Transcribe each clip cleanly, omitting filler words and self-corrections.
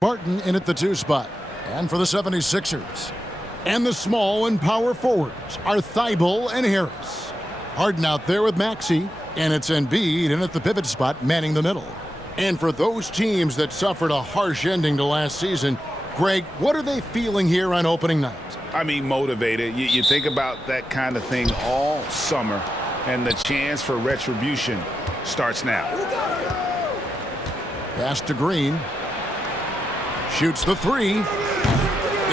Barton in at the 2 spot. And for the 76ers. And the small and power forwards are Thibault and Harris. Harden out there with Maxey. And it's Embiid in at the pivot spot, manning the middle. And for those teams that suffered a harsh ending to last season, Greg, what are they feeling here on opening night? I mean, motivated. You think about that kind of thing all summer, and the chance for retribution starts now. Pass to Green. Shoots the 3.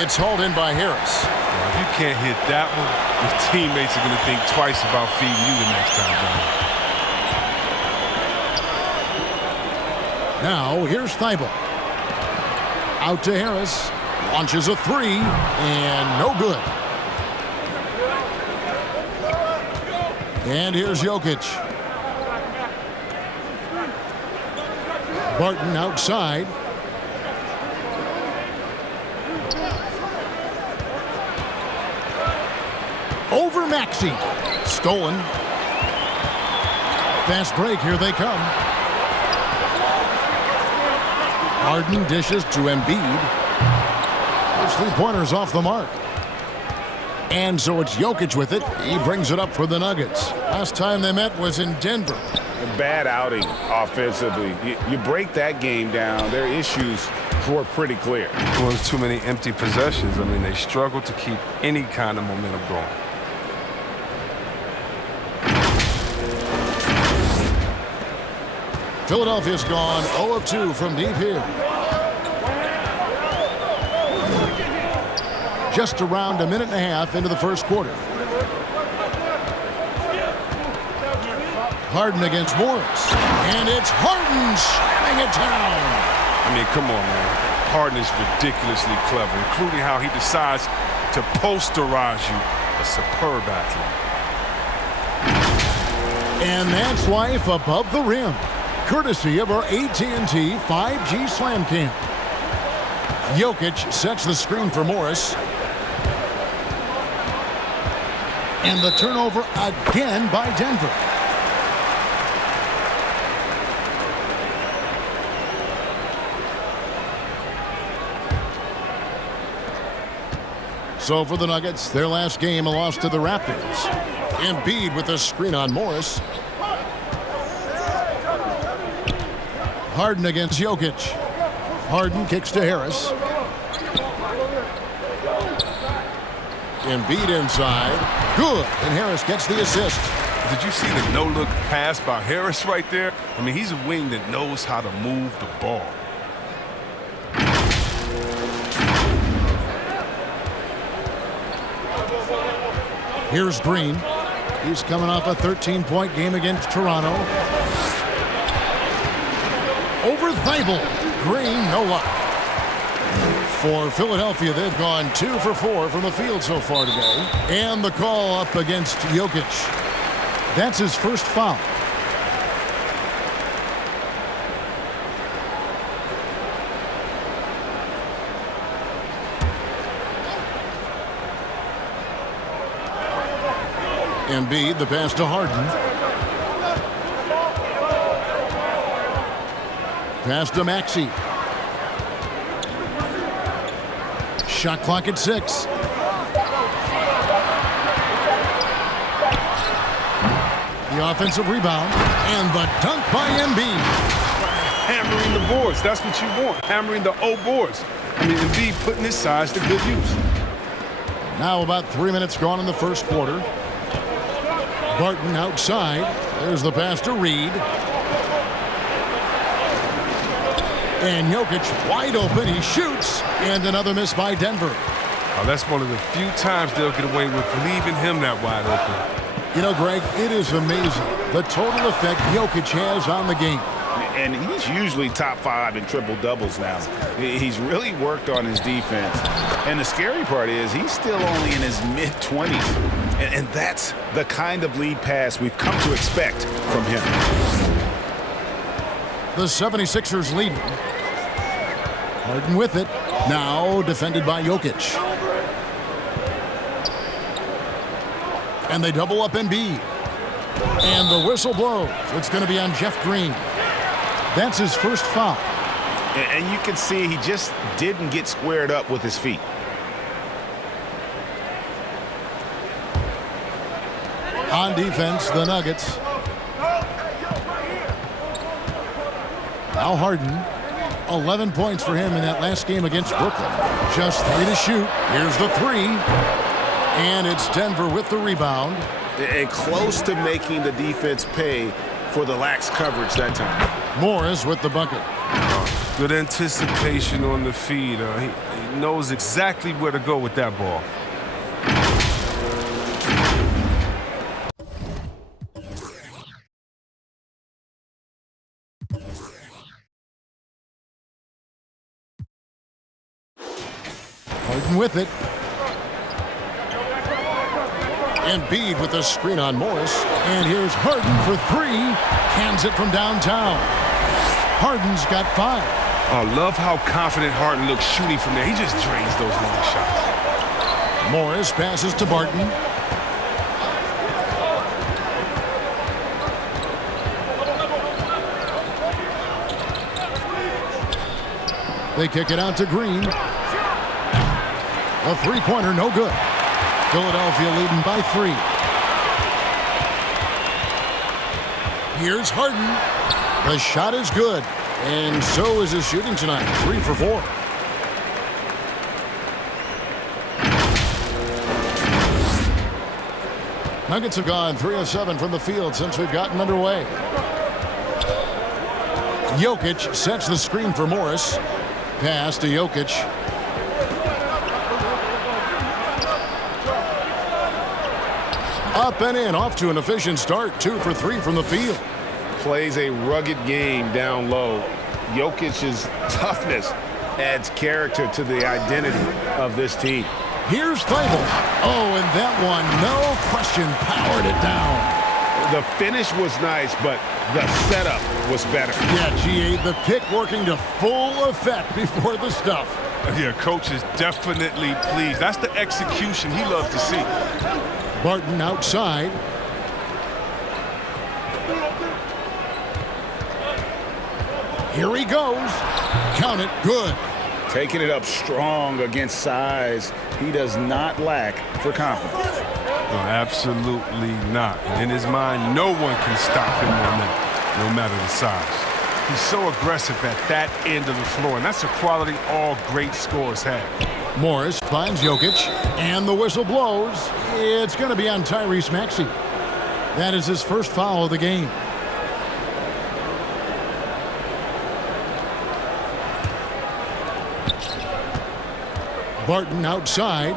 It's hauled in by Harris. If you can't hit that one, your teammates are going to think twice about feeding you the next time down. Now, here's Thibault. Out to Harris. Launches a 3, and no good. And here's Jokic. Barton outside. Over Maxey. Stolen. Fast break, here they come. Harden dishes to Embiid. His 3-pointer's off the mark. And so it's Jokic with it. He brings it up for the Nuggets. Last time they met was in Denver. A bad outing offensively. You break that game down, their issues were pretty clear. Well, there's too many empty possessions. I mean, they struggle to keep any kind of momentum going. Philadelphia's gone 0 of 2 from deep here. Just around a minute and a half into the first quarter. Harden against Morris. And it's Harden slamming it down. I mean, come on, man. Harden is ridiculously clever, including how he decides to posterize you. A superb athlete. And that's life above the rim. Courtesy of our AT&T 5G Slam Cam. Jokic sets the screen for Morris. And the turnover again by Denver. So for the Nuggets, their last game, a loss to the Raptors. Embiid with the screen on Morris. Harden against Jokic. Harden kicks to Harris. Embiid inside. Good. And Harris gets the assist. Did you see the no-look pass by Harris right there? I mean, he's a wing that knows how to move the ball. Here's Green. He's coming off a 13-point game against Toronto. Over Thibault. Green, no luck. For Philadelphia, they've gone 2 for 4 from the field so far today. And the call up against Jokic. That's his first foul. Embiid, the pass to Harden. Pass to Maxey. Shot clock at 6. The offensive rebound and the dunk by Embiid. Hammering the boards. That's what you want. Hammering the O boards. I mean, Embiid putting his size to good use. Now about 3 minutes gone in the first quarter. Barton outside. There's the pass to Reed. And Jokic wide open. He shoots. And another miss by Denver. Oh, that's one of the few times they'll get away with leaving him that wide open. You know, Greg, it is amazing the total effect Jokic has on the game. And he's usually top 5 in triple-doubles now. He's really worked on his defense. And the scary part is he's still only in his mid-20s. And that's the kind of lead pass we've come to expect from him. The 76ers lead. Harden with it. Now defended by Jokic. And they double up Embiid. And the whistle blows. It's going to be on Jeff Green. That's his first foul. And you can see he just didn't get squared up with his feet. On defense, the Nuggets. Now Harden. 11 points for him in that last game against Brooklyn. Just 3 to shoot. Here's the 3. And it's Denver with the rebound. And close to making the defense pay for the lax coverage that time. Morris with the bucket. Good anticipation on the feed. He knows exactly where to go with that ball. Harden with it. Embiid with the screen on Morris. And here's Harden for 3. Cans it from downtown. Harden's got 5. I love how confident Harden looks shooting from there. He just drains those long shots. Morris passes to Barton. They kick it out to Green. A three-pointer, no good. Philadelphia leading by 3. Here's Harden. The shot is good. And so is his shooting tonight. 3 for 4. Nuggets have gone 3 of 7 from the field since we've gotten underway. Jokic sets the screen for Morris. Pass to Jokic. Up and in, off to an efficient start. 2 for 3 from the field. Plays a rugged game down low. Jokic's toughness adds character to the identity of this team. Here's Thibault. Oh, and that one, no question, powered it down. The finish was nice, but the setup was better. Yeah, G.A., the pick working to full effect before the stuff. Yeah, coach is definitely pleased. That's the execution he loves to see. Barton outside. Here he goes. Count it. Good. Taking it up strong against size. He does not lack for confidence. No, absolutely not. And in his mind, no one can stop him on that, no matter the size. He's so aggressive at that end of the floor, and that's a quality all great scorers have. Morris finds Jokic, and the whistle blows. It's going to be on Tyrese Maxey. That is his first foul of the game. Barton outside.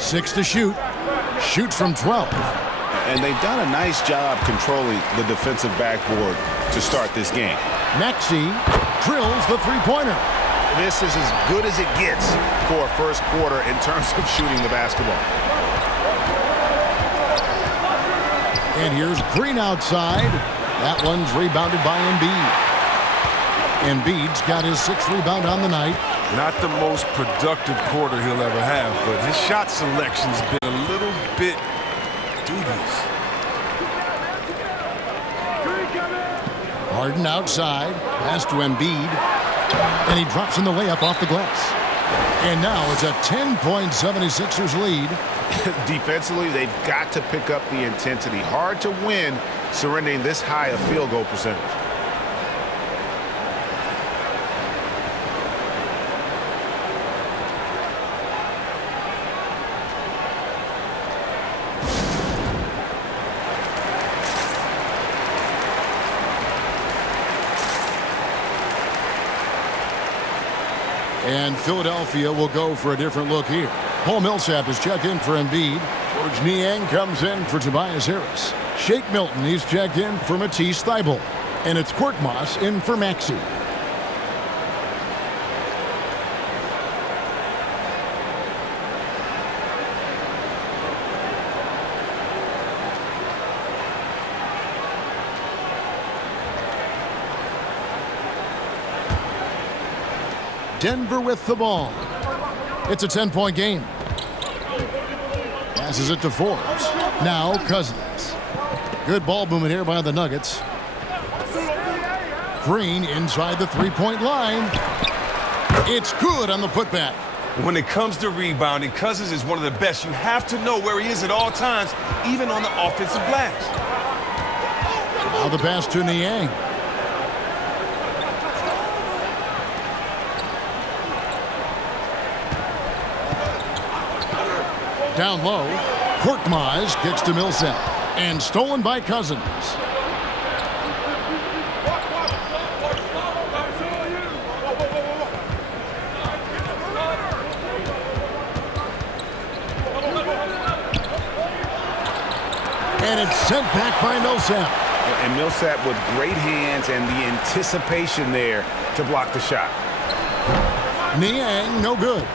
Six to shoot. Shoots from 12. And they've done a nice job controlling the defensive backboard to start this game. Maxey drills the three-pointer. This is as good as it gets for a first quarter in terms of shooting the basketball. And here's Green outside. That one's rebounded by Embiid. Embiid's got his 6th rebound on the night. Not the most productive quarter he'll ever have, but his shot selection's been a little bit dubious. Harden outside. Pass to Embiid. And he drops in the layup off the glass. And now it's a 10-point 76ers lead. Defensively, they've got to pick up the intensity. Hard to win surrendering this high a field goal percentage. And Philadelphia will go for a different look here. Paul Millsap is checked in for Embiid. George Niang comes in for Tobias Harris. Shake Milton, he's checked in for Matisse Thybulle. And it's Korkmaz in for Maxey. Denver with the ball. It's a 10-point game. Passes it to Forbes. Now Cousins. Good ball movement here by the Nuggets. Green inside the three-point line. It's good on the putback. When it comes to rebounding, Cousins is one of the best. You have to know where he is at all times, even on the offensive glass. Now the pass to Niang. Down low, Korkmaz kicks to Millsap. And stolen by Cousins. And it's sent back by Millsap. And Millsap with great hands and the anticipation there to block the shot. Niang, no good.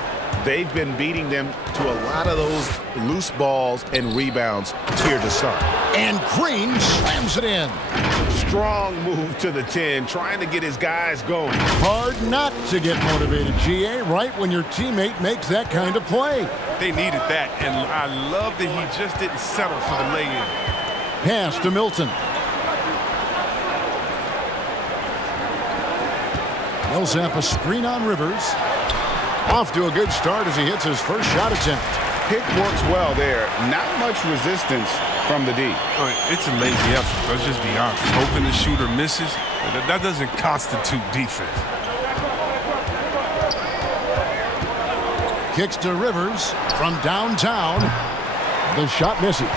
They've been beating them to a lot of those loose balls and rebounds here to start. And Green slams it in. Strong move to the 10, trying to get his guys going. Hard not to get motivated, GA, right when your teammate makes that kind of play. They needed that, and I love that he just didn't settle for the lay-in. Pass to Milton. Millsap a screen on Rivers. Off to a good start as he hits his first shot attempt. Pick works well there. Not much resistance from the D. It's a lazy effort. Let's just be honest. Hoping the shooter misses, that doesn't constitute defense. Kicks to Rivers from downtown. The shot misses.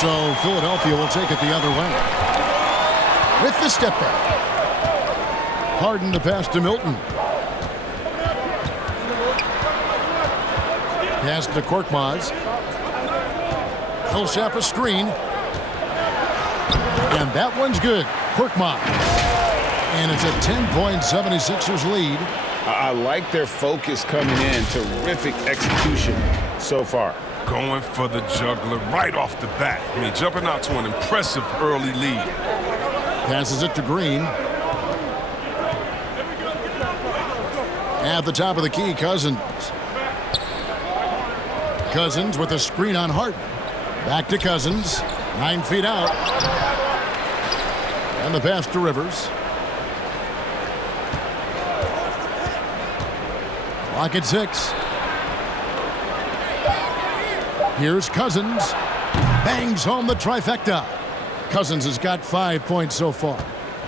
So Philadelphia will take it the other way. With the step back. Harden to pass to Milton. Pass to Korkmaz. Millsap a screen. And that one's good. Korkmaz. And it's a 10-point 76ers lead. I like their focus coming in. Terrific execution so far. Going for the juggler right off the bat. I mean, jumping out to an impressive early lead. Passes it to Green. At the top of the key, Cousins. Cousins with a screen on Harden. Back to Cousins. 9 feet out. And the pass to Rivers. Clock at 6. Here's Cousins. Bangs home the trifecta. Cousins has got 5 points so far.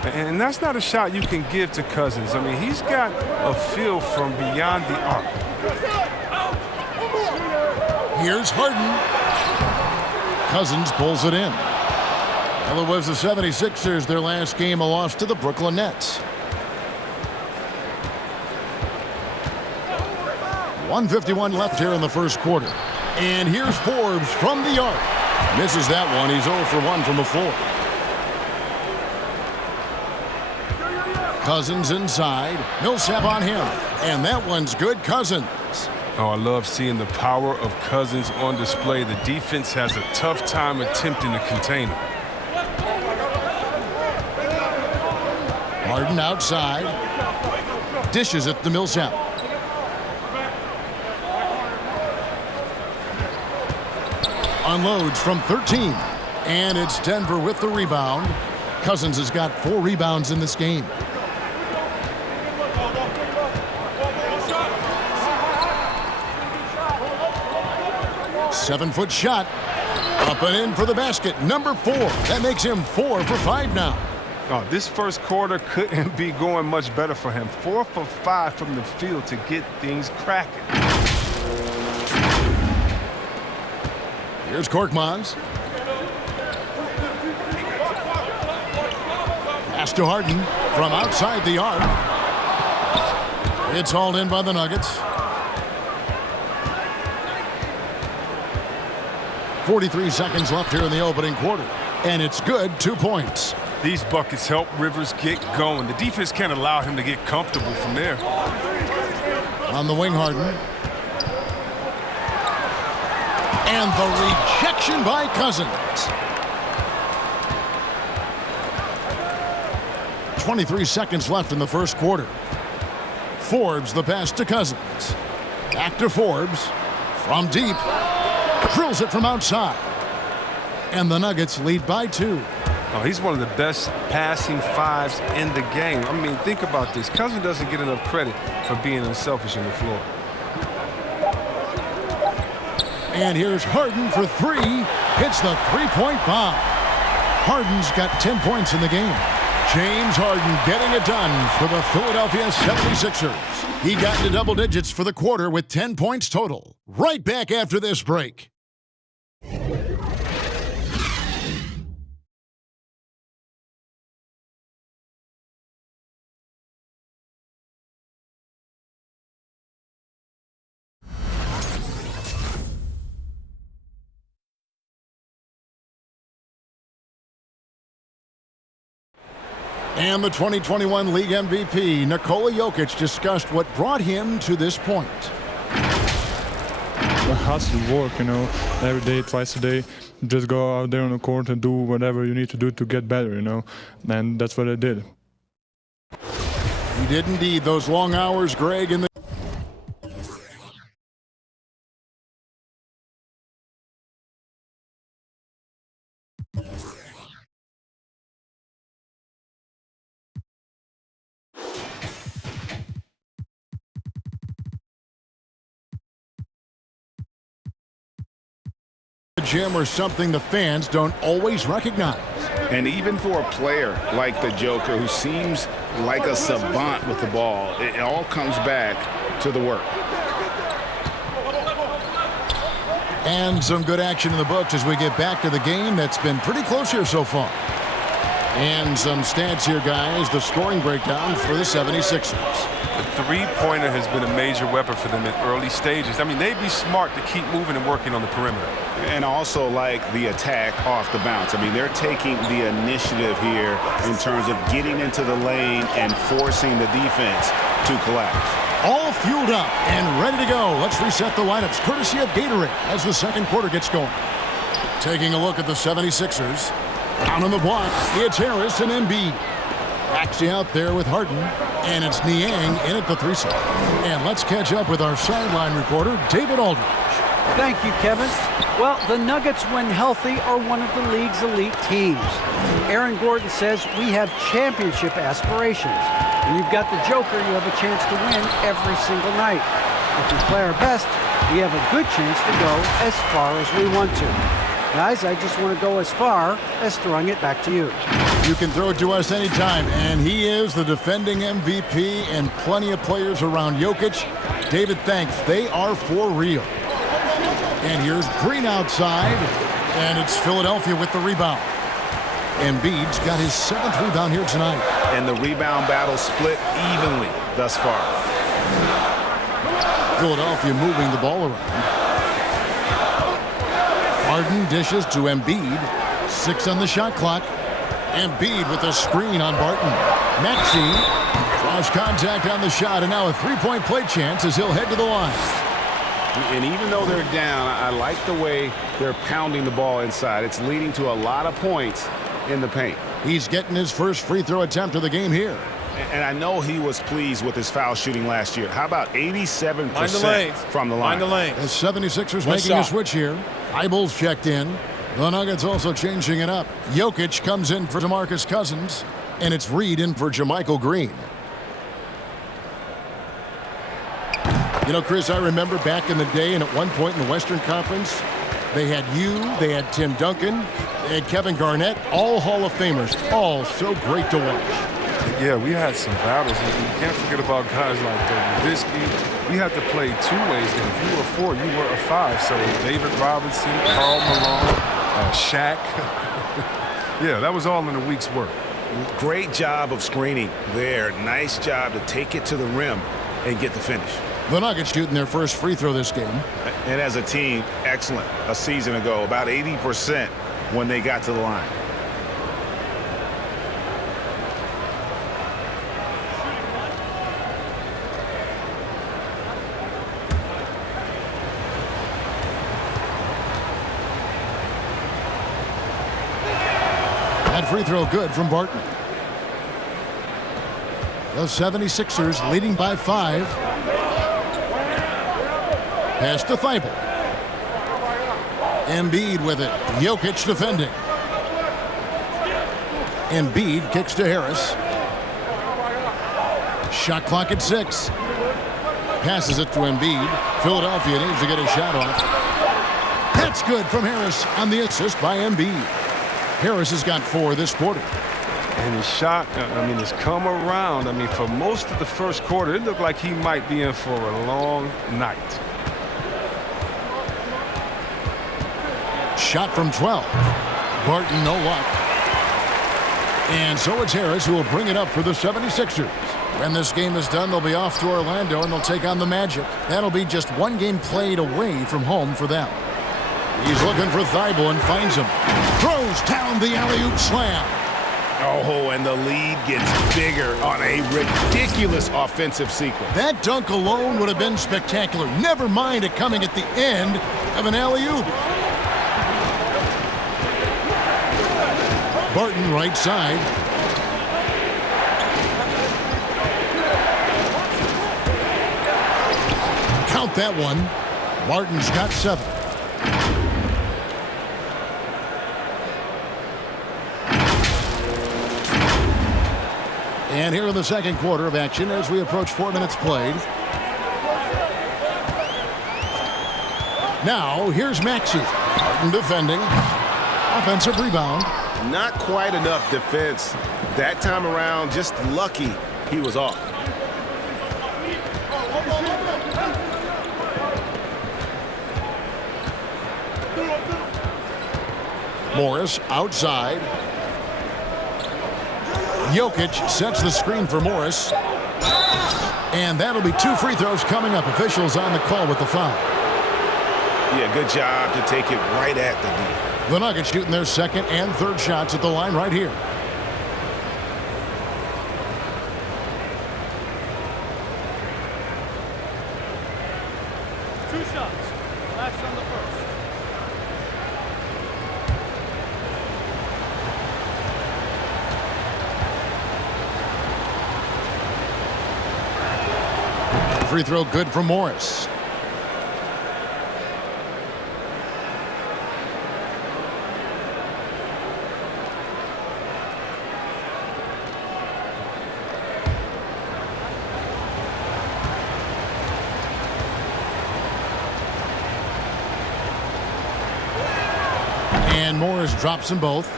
And that's not a shot you can give to Cousins. I mean, he's got a feel from beyond the arc. Here's Harden. Cousins pulls it in. Well, it was the 76ers, their last game, a loss to the Brooklyn Nets. 1:51 left here in the first quarter. And here's Forbes from the arc. Misses that one. He's 0 for 1 from the floor. Cousins inside. Millsap on him. And that one's good. Cousins. Oh, I love seeing the power of Cousins on display. The defense has a tough time attempting to contain him. Harden outside. Dishes it to Millsap. Unloads from 13. And it's Denver with the rebound. Cousins has got 4 rebounds in this game. Seven-foot shot. Up and in for the basket. Number 4. That makes him 4 for 5 now. Oh, this first quarter couldn't be going much better for him. 4 for 5 from the field to get things cracking. Here's Korkmaz. Pass to Harden from outside the arc. It's hauled in by the Nuggets. 43 seconds left here in the opening quarter. And it's good. 2 points. These buckets help Rivers get going. The defense can't allow him to get comfortable from there. On the wing, Harden. And the rejection by Cousins. 23 seconds left in the first quarter. Forbes the pass to Cousins. Back to Forbes. From deep. Drills it from outside. And the Nuggets lead by 2. Oh, he's one of the best passing fives in the game. I mean, think about this. Cousins doesn't get enough credit for being unselfish on the floor. And here's Harden for 3. Hits the three-point bomb. Harden's got 10 points in the game. James Harden getting it done for the Philadelphia 76ers. He got into double digits for the quarter with 10 points total. Right back after this break. And the 2021 League MVP, Nikola Jokic, discussed what brought him to this point. The hustle work, every day, twice a day. Just go out there on the court and do whatever you need to do to get better, And that's what I did. He did indeed. Those long hours, Greg, in the gym are something the fans don't always recognize. And even for a player like the Joker, who seems like a savant with the ball, it all comes back to the work. And some good action in the books as we get back to the game that's been pretty close here so far. And some stats here, guys. The scoring breakdown for the 76ers. The three-pointer has been a major weapon for them in early stages. I mean, they'd be smart to keep moving and working on the perimeter. And also like the attack off the bounce. I mean, they're taking the initiative here in terms of getting into the lane and forcing the defense to collapse. All fueled up and ready to go. Let's reset the lineups courtesy of Gatorade as the second quarter gets going. Taking a look at the 76ers. Down on the block, it's Harris and Embiid. Maxey out there with Harden, and it's Niang in at the 3 spot. And let's catch up with our sideline reporter, David Aldridge. Thank you, Kevin. Well, the Nuggets, when healthy, are one of the league's elite teams. Aaron Gordon says we have championship aspirations. When you've got the Joker, you have a chance to win every single night. If we play our best, we have a good chance to go as far as we want to. Guys, I just want to go as far as throwing it back to you. You can throw it to us anytime, and he is the defending MVP and plenty of players around Jokic. David, thanks. They are for real. And here's Green outside, and it's Philadelphia with the rebound. Embiid's got his 7th rebound here tonight. And the rebound battle split evenly thus far. Philadelphia moving the ball around. Harden dishes to Embiid. 6 on the shot clock. Embiid with a screen on Barton. Maxey draws contact on the shot, and now a three-point play chance as he'll head to the line. And even though they're down, I like the way they're pounding the ball inside. It's leading to a lot of points in the paint. He's getting his first free throw attempt of the game here. And I know he was pleased with his foul shooting last year. How about 87% from the line? The 76ers making a switch here. Eibel's checked in. The Nuggets also changing it up. Jokic comes in for DeMarcus Cousins, and it's Reed in for JaMychal Green. Chris, I remember back in the day, and at one point in the Western Conference, they had they had Tim Duncan, they had Kevin Garnett, all Hall of Famers, all so great to watch. Yeah, we had some battles. You can't forget about guys like Nowitzki. We had to play 2 ways then. If you were a 4, you were a 5. So David Robinson, Karl Malone, Shaq. Yeah, that was all in a week's work. Great job of screening there. Nice job to take it to the rim and get the finish. The Nuggets shooting their first free throw this game. And as a team, excellent. A season ago, about 80% when they got to the line. That free throw good from Barton. The 76ers leading by 5. Pass to Thibault. Embiid with it. Jokic defending. Embiid kicks to Harris. Shot clock at 6. Passes it to Embiid. Philadelphia needs to get a shot off. That's good from Harris on the assist by Embiid. Harris has got 4 this quarter. And his shot, has come around. For most of the first quarter, it looked like he might be in for a long night. Shot from 12. Barton, no luck. And so it's Harris who will bring it up for the 76ers. When this game is done, they'll be off to Orlando and they'll take on the Magic. That'll be just one game played away from home for them. He's looking for Thibault and finds him. Throws down the alley-oop slam. Oh, and the lead gets bigger on a ridiculous offensive sequence. That dunk alone would have been spectacular. Never mind it coming at the end of an alley-oop. Barton right side. Count that one. Barton's got 7. And here in the second quarter of action as we approach 4 minutes played. Now here's Maxey. Barton defending. Offensive rebound. Not quite enough defense. That time around, just lucky he was off. Morris outside. Jokic sets the screen for Morris. And that'll be 2 free throws coming up. Officials on the call with the foul. Yeah, good job to take it right at the D. The Nuggets shooting their second and third shots at the line right here. Two shots. Last on the first. Free throw good from Morris. And Morris drops them both.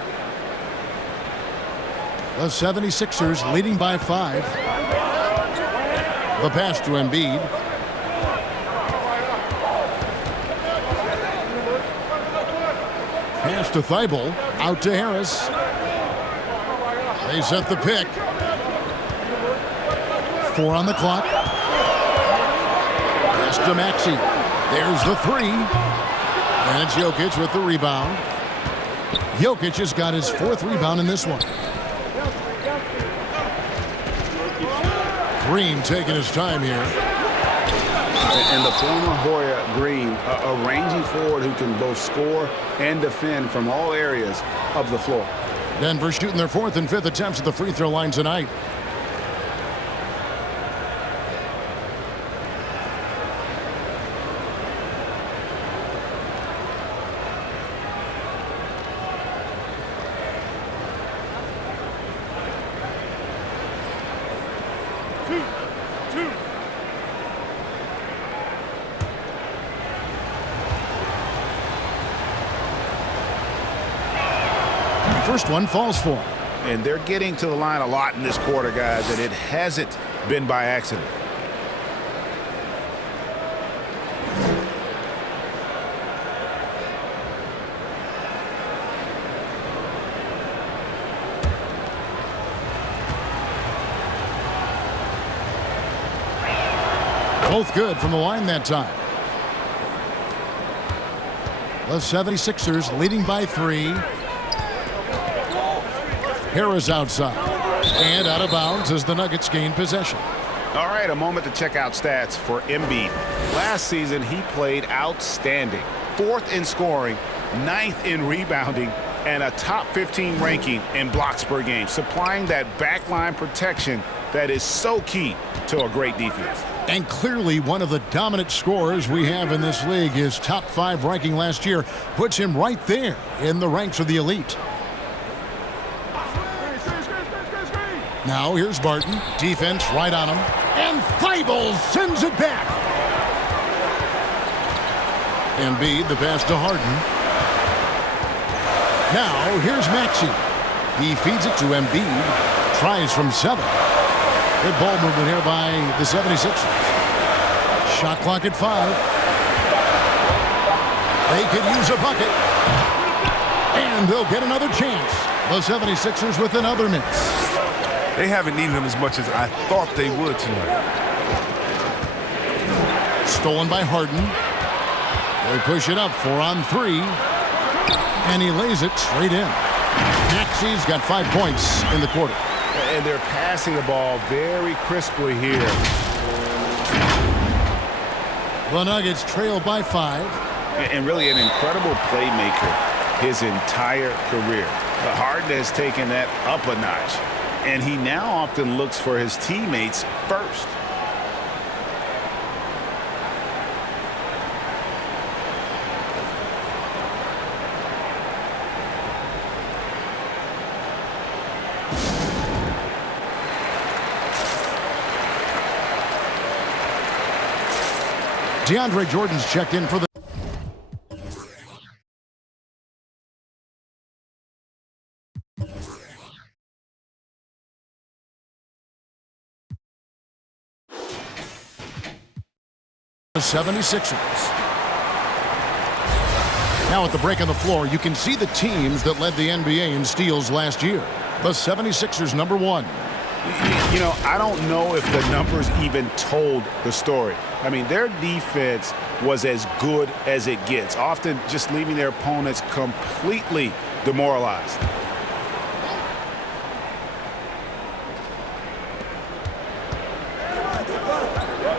The 76ers leading by 5. The pass to Embiid. Pass to Thibault. Out to Harris. They set the pick. 4 on the clock. Pass to Maxey. There's the 3. And it's Jokic with the rebound. Jokic has got his 4th rebound in this one. Green taking his time here. And the former Hoya Green, a rangy forward who can both score and defend from all areas of the floor. Denver shooting their 4th and 5th attempts at the free throw line tonight. First one falls for him. And they're getting to the line a lot in this quarter, guys, and it hasn't been by accident. Both good from the line that time. The 76ers leading by 3. Harris outside. And out of bounds as the Nuggets gain possession. All right, a moment to check out stats for Embiid. Last season, he played outstanding. 4th in scoring, 9th in rebounding, and a top 15 ranking in blocks per game, supplying that backline protection that is so key to a great defense. And clearly one of the dominant scorers we have in this league. His top 5 ranking last year puts him right there in the ranks of the elite. Now here's Barton. Defense right on him. And Thibault sends it back. Embiid, the pass to Harden. Now here's Maxey. He feeds it to Embiid. Tries from 7. Good ball movement here by the 76ers. Shot clock at 5. They could use a bucket. And they'll get another chance. The 76ers with another miss. They haven't needed him as much as I thought they would tonight. Stolen by Harden. They push it up 4 on 3. And he lays it straight in. Maxey's got 5 points in the quarter. And they're passing the ball very crisply here. The Nuggets trail by 5. And really an incredible playmaker his entire career. But Harden has taken that up a notch. And he now often looks for his teammates first. DeAndre Jordan's checked in for the The 76ers. Now at the break on the floor, you can see the teams that led the NBA in steals last year. The 76ers, number 1. You know, I don't know if the numbers even told the story. I mean, their defense was as good as it gets, often just leaving their opponents completely demoralized.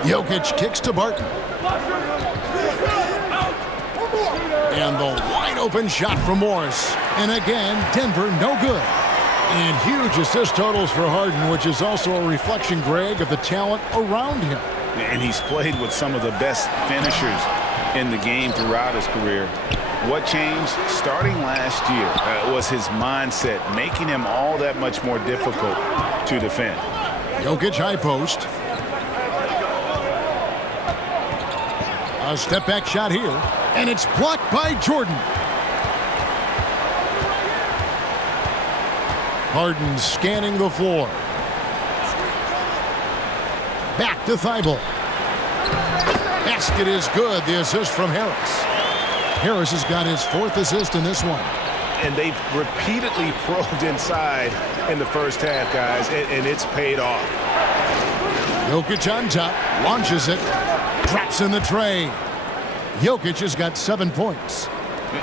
Jokic kicks to Barton. And the wide open shot from Morris. And again, Denver no good. And huge assist totals for Harden, which is also a reflection, Greg, of the talent around him. And he's played with some of the best finishers in the game throughout his career. What changed starting last year was his mindset, making him all that much more difficult to defend. Jokic high post. A step back shot here, and it's blocked by Jordan. Harden scanning the floor. Back to Thibault. Basket is good. The assist from Harris. Harris has got his 4th assist in this one. And they've repeatedly probed inside in the first half, guys, and it's paid off. Jokic on top, launches it, drops in the tray. Jokic has got 7 points.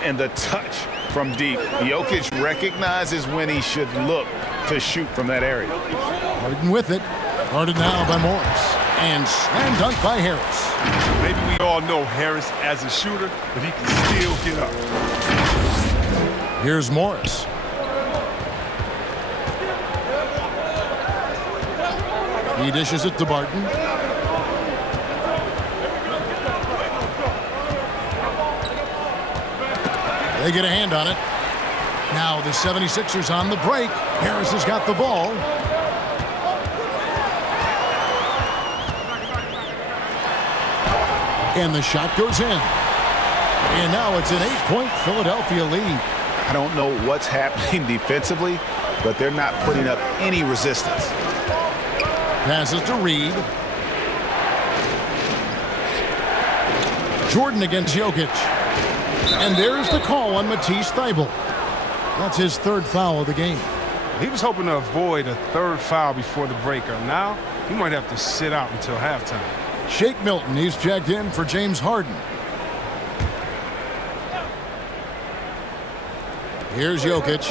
And the touch from deep. Jokic recognizes when he should look to shoot from that area. Harden with it. Guarded now by Morris. And slam dunk by Harris. Maybe we all know Harris as a shooter, but he can still get up. Here's Morris. He dishes it to Barton. They get a hand on it. Now the 76ers on the break. Harris has got the ball. And the shot goes in. And now it's an 8-point Philadelphia lead. I don't know what's happening defensively, but they're not putting up any resistance. Passes to Reed. Jordan against Jokic. And there's the call on Matisse Thybulle. That's his 3rd foul of the game. He was hoping to avoid a 3rd foul before the breaker. Now, he might have to sit out until halftime. Shake Milton, he's checked in for James Harden. Here's Jokic.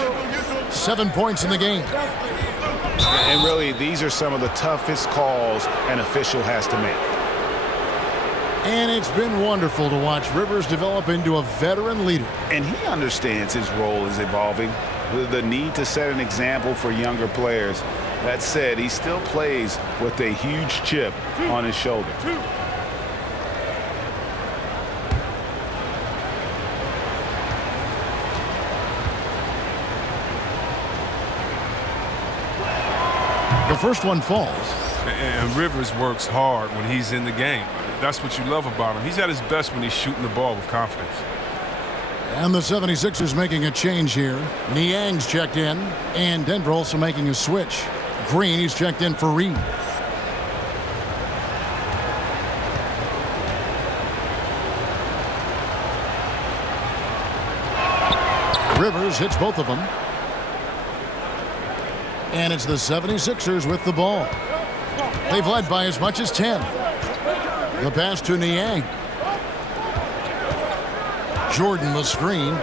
7 points in the game. And really, these are some of the toughest calls an official has to make. And it's been wonderful to watch Rivers develop into a veteran leader. And he understands his role is evolving. The need to set an example for younger players. That said, he still plays with a huge chip on his shoulder. The first one falls. And Rivers works hard when he's in the game. That's what you love about him. He's at his best when he's shooting the ball with confidence. And the 76ers making a change here. Niang's checked in, and Denver also making a switch. Green, he's checked in for Reed. Rivers hits both of them. And it's the 76ers with the ball. They've led by as much as 10. The pass to Niang. Jordan the screen.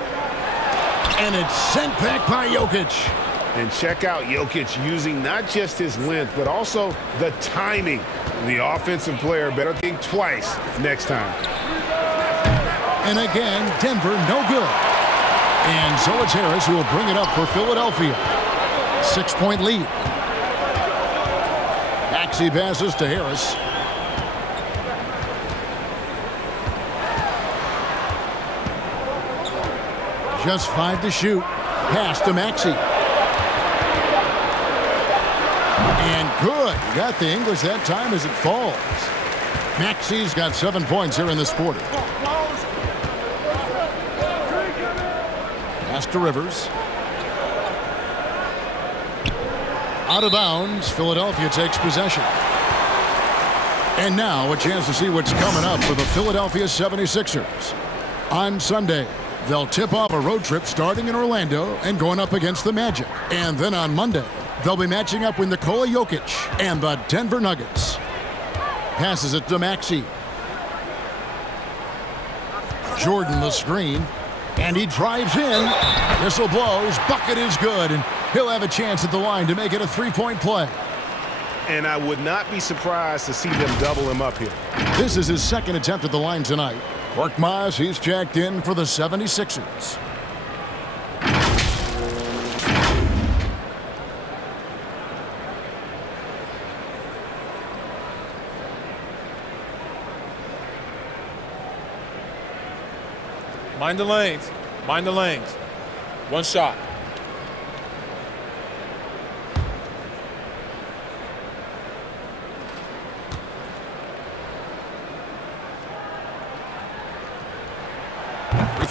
And it's sent back by Jokic. And check out Jokic using not just his length, but also the timing. The offensive player better think twice next time. And again, Denver no good. And so it's Harris who will bring it up for Philadelphia. 6-point lead. Maxey passes to Harris. Just 5 to shoot. Pass to Maxey. And good. Got the English that time as it falls. Maxey's got 7 points here in this quarter. Pass to Rivers. Out of bounds. Philadelphia takes possession. And now a chance to see what's coming up for the Philadelphia 76ers. On Sunday, they'll tip off a road trip starting in Orlando and going up against the Magic. And then on Monday, they'll be matching up with Nikola Jokic and the Denver Nuggets. Passes it to Maxey. Jordan the screen. And he drives in. Whistle blows. Bucket is good. And he'll have a chance at the line to make it a 3-point play. And I would not be surprised to see them double him up here. This is his second attempt at the line tonight. Korkmaz, he's checked in for the 76ers. Mind the lanes. Mind the lanes. One shot.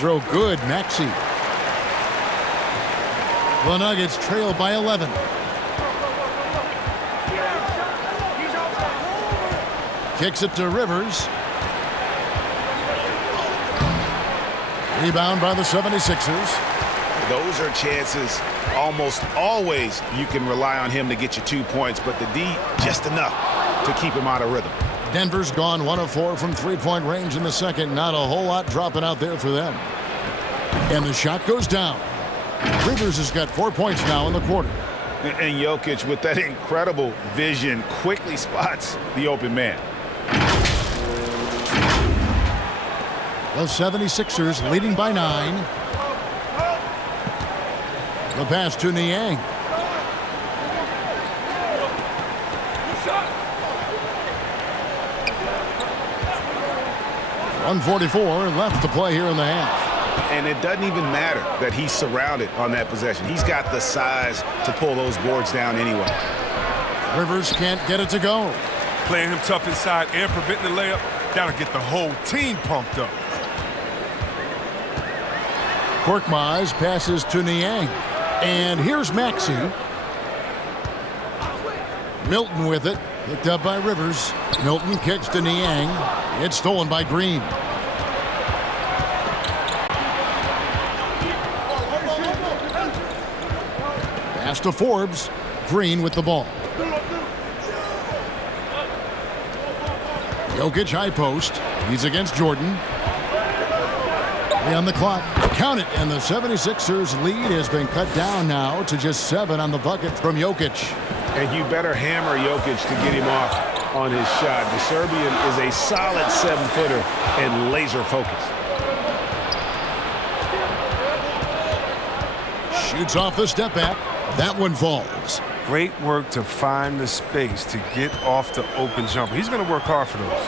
Free throw good, Maxey. The Nuggets trail by 11. Kicks it to Rivers. Rebound by the 76ers. Those are chances almost always you can rely on him to get you 2 points, but the D just enough to keep him out of rhythm. Denver's gone 1 of 4 from 3-point range in the second. Not a whole lot dropping out there for them. And the shot goes down. Rivers has got 4 points now in the quarter. And Jokic, with that incredible vision, quickly spots the open man. The 76ers leading by 9. The pass to Niang. .144 left to play here in the half. And it doesn't even matter that he's surrounded on that possession. He's got the size to pull those boards down anyway. Rivers can't get it to go. Playing him tough inside and preventing the layup, that'll get the whole team pumped up. Korkmaz passes to Niang. And here's Maxey. Milton with it. Picked up by Rivers. Milton kicks to Niang. It's stolen by Green. Pass to Forbes. Green with the ball. Jokic high post. He's against Jordan. On the clock. Count it. And the 76ers lead has been cut down now to just 7 on the bucket from Jokic. And you better hammer Jokic to get him off on his shot. The Serbian is a solid 7-footer and laser focused. Shoots off the step back. That one falls. Great work to find the space to get off the open jumper. He's going to work hard for those.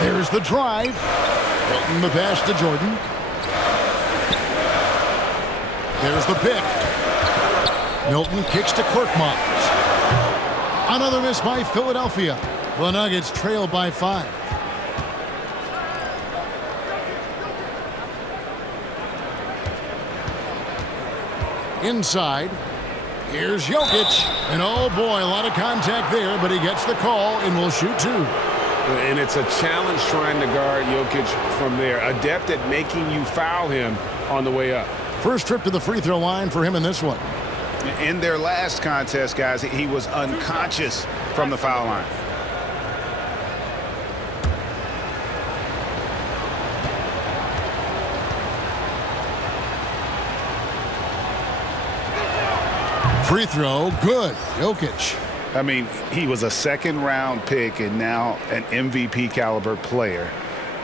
Here's the drive. Milton the pass to Jordan. There's the pick. Milton kicks to Korkmaz. Another miss by Philadelphia. The Nuggets trail by 5. Inside. Here's Jokic. And oh boy, a lot of contact there, but he gets the call and will shoot 2. And it's a challenge trying to guard Jokic from there. Adept at making you foul him on the way up. First trip to the free throw line for him in this one. In their last contest, guys, he was unconscious from the foul line. Free throw, good. Jokic. I mean, he was a second-round pick and now an MVP caliber player.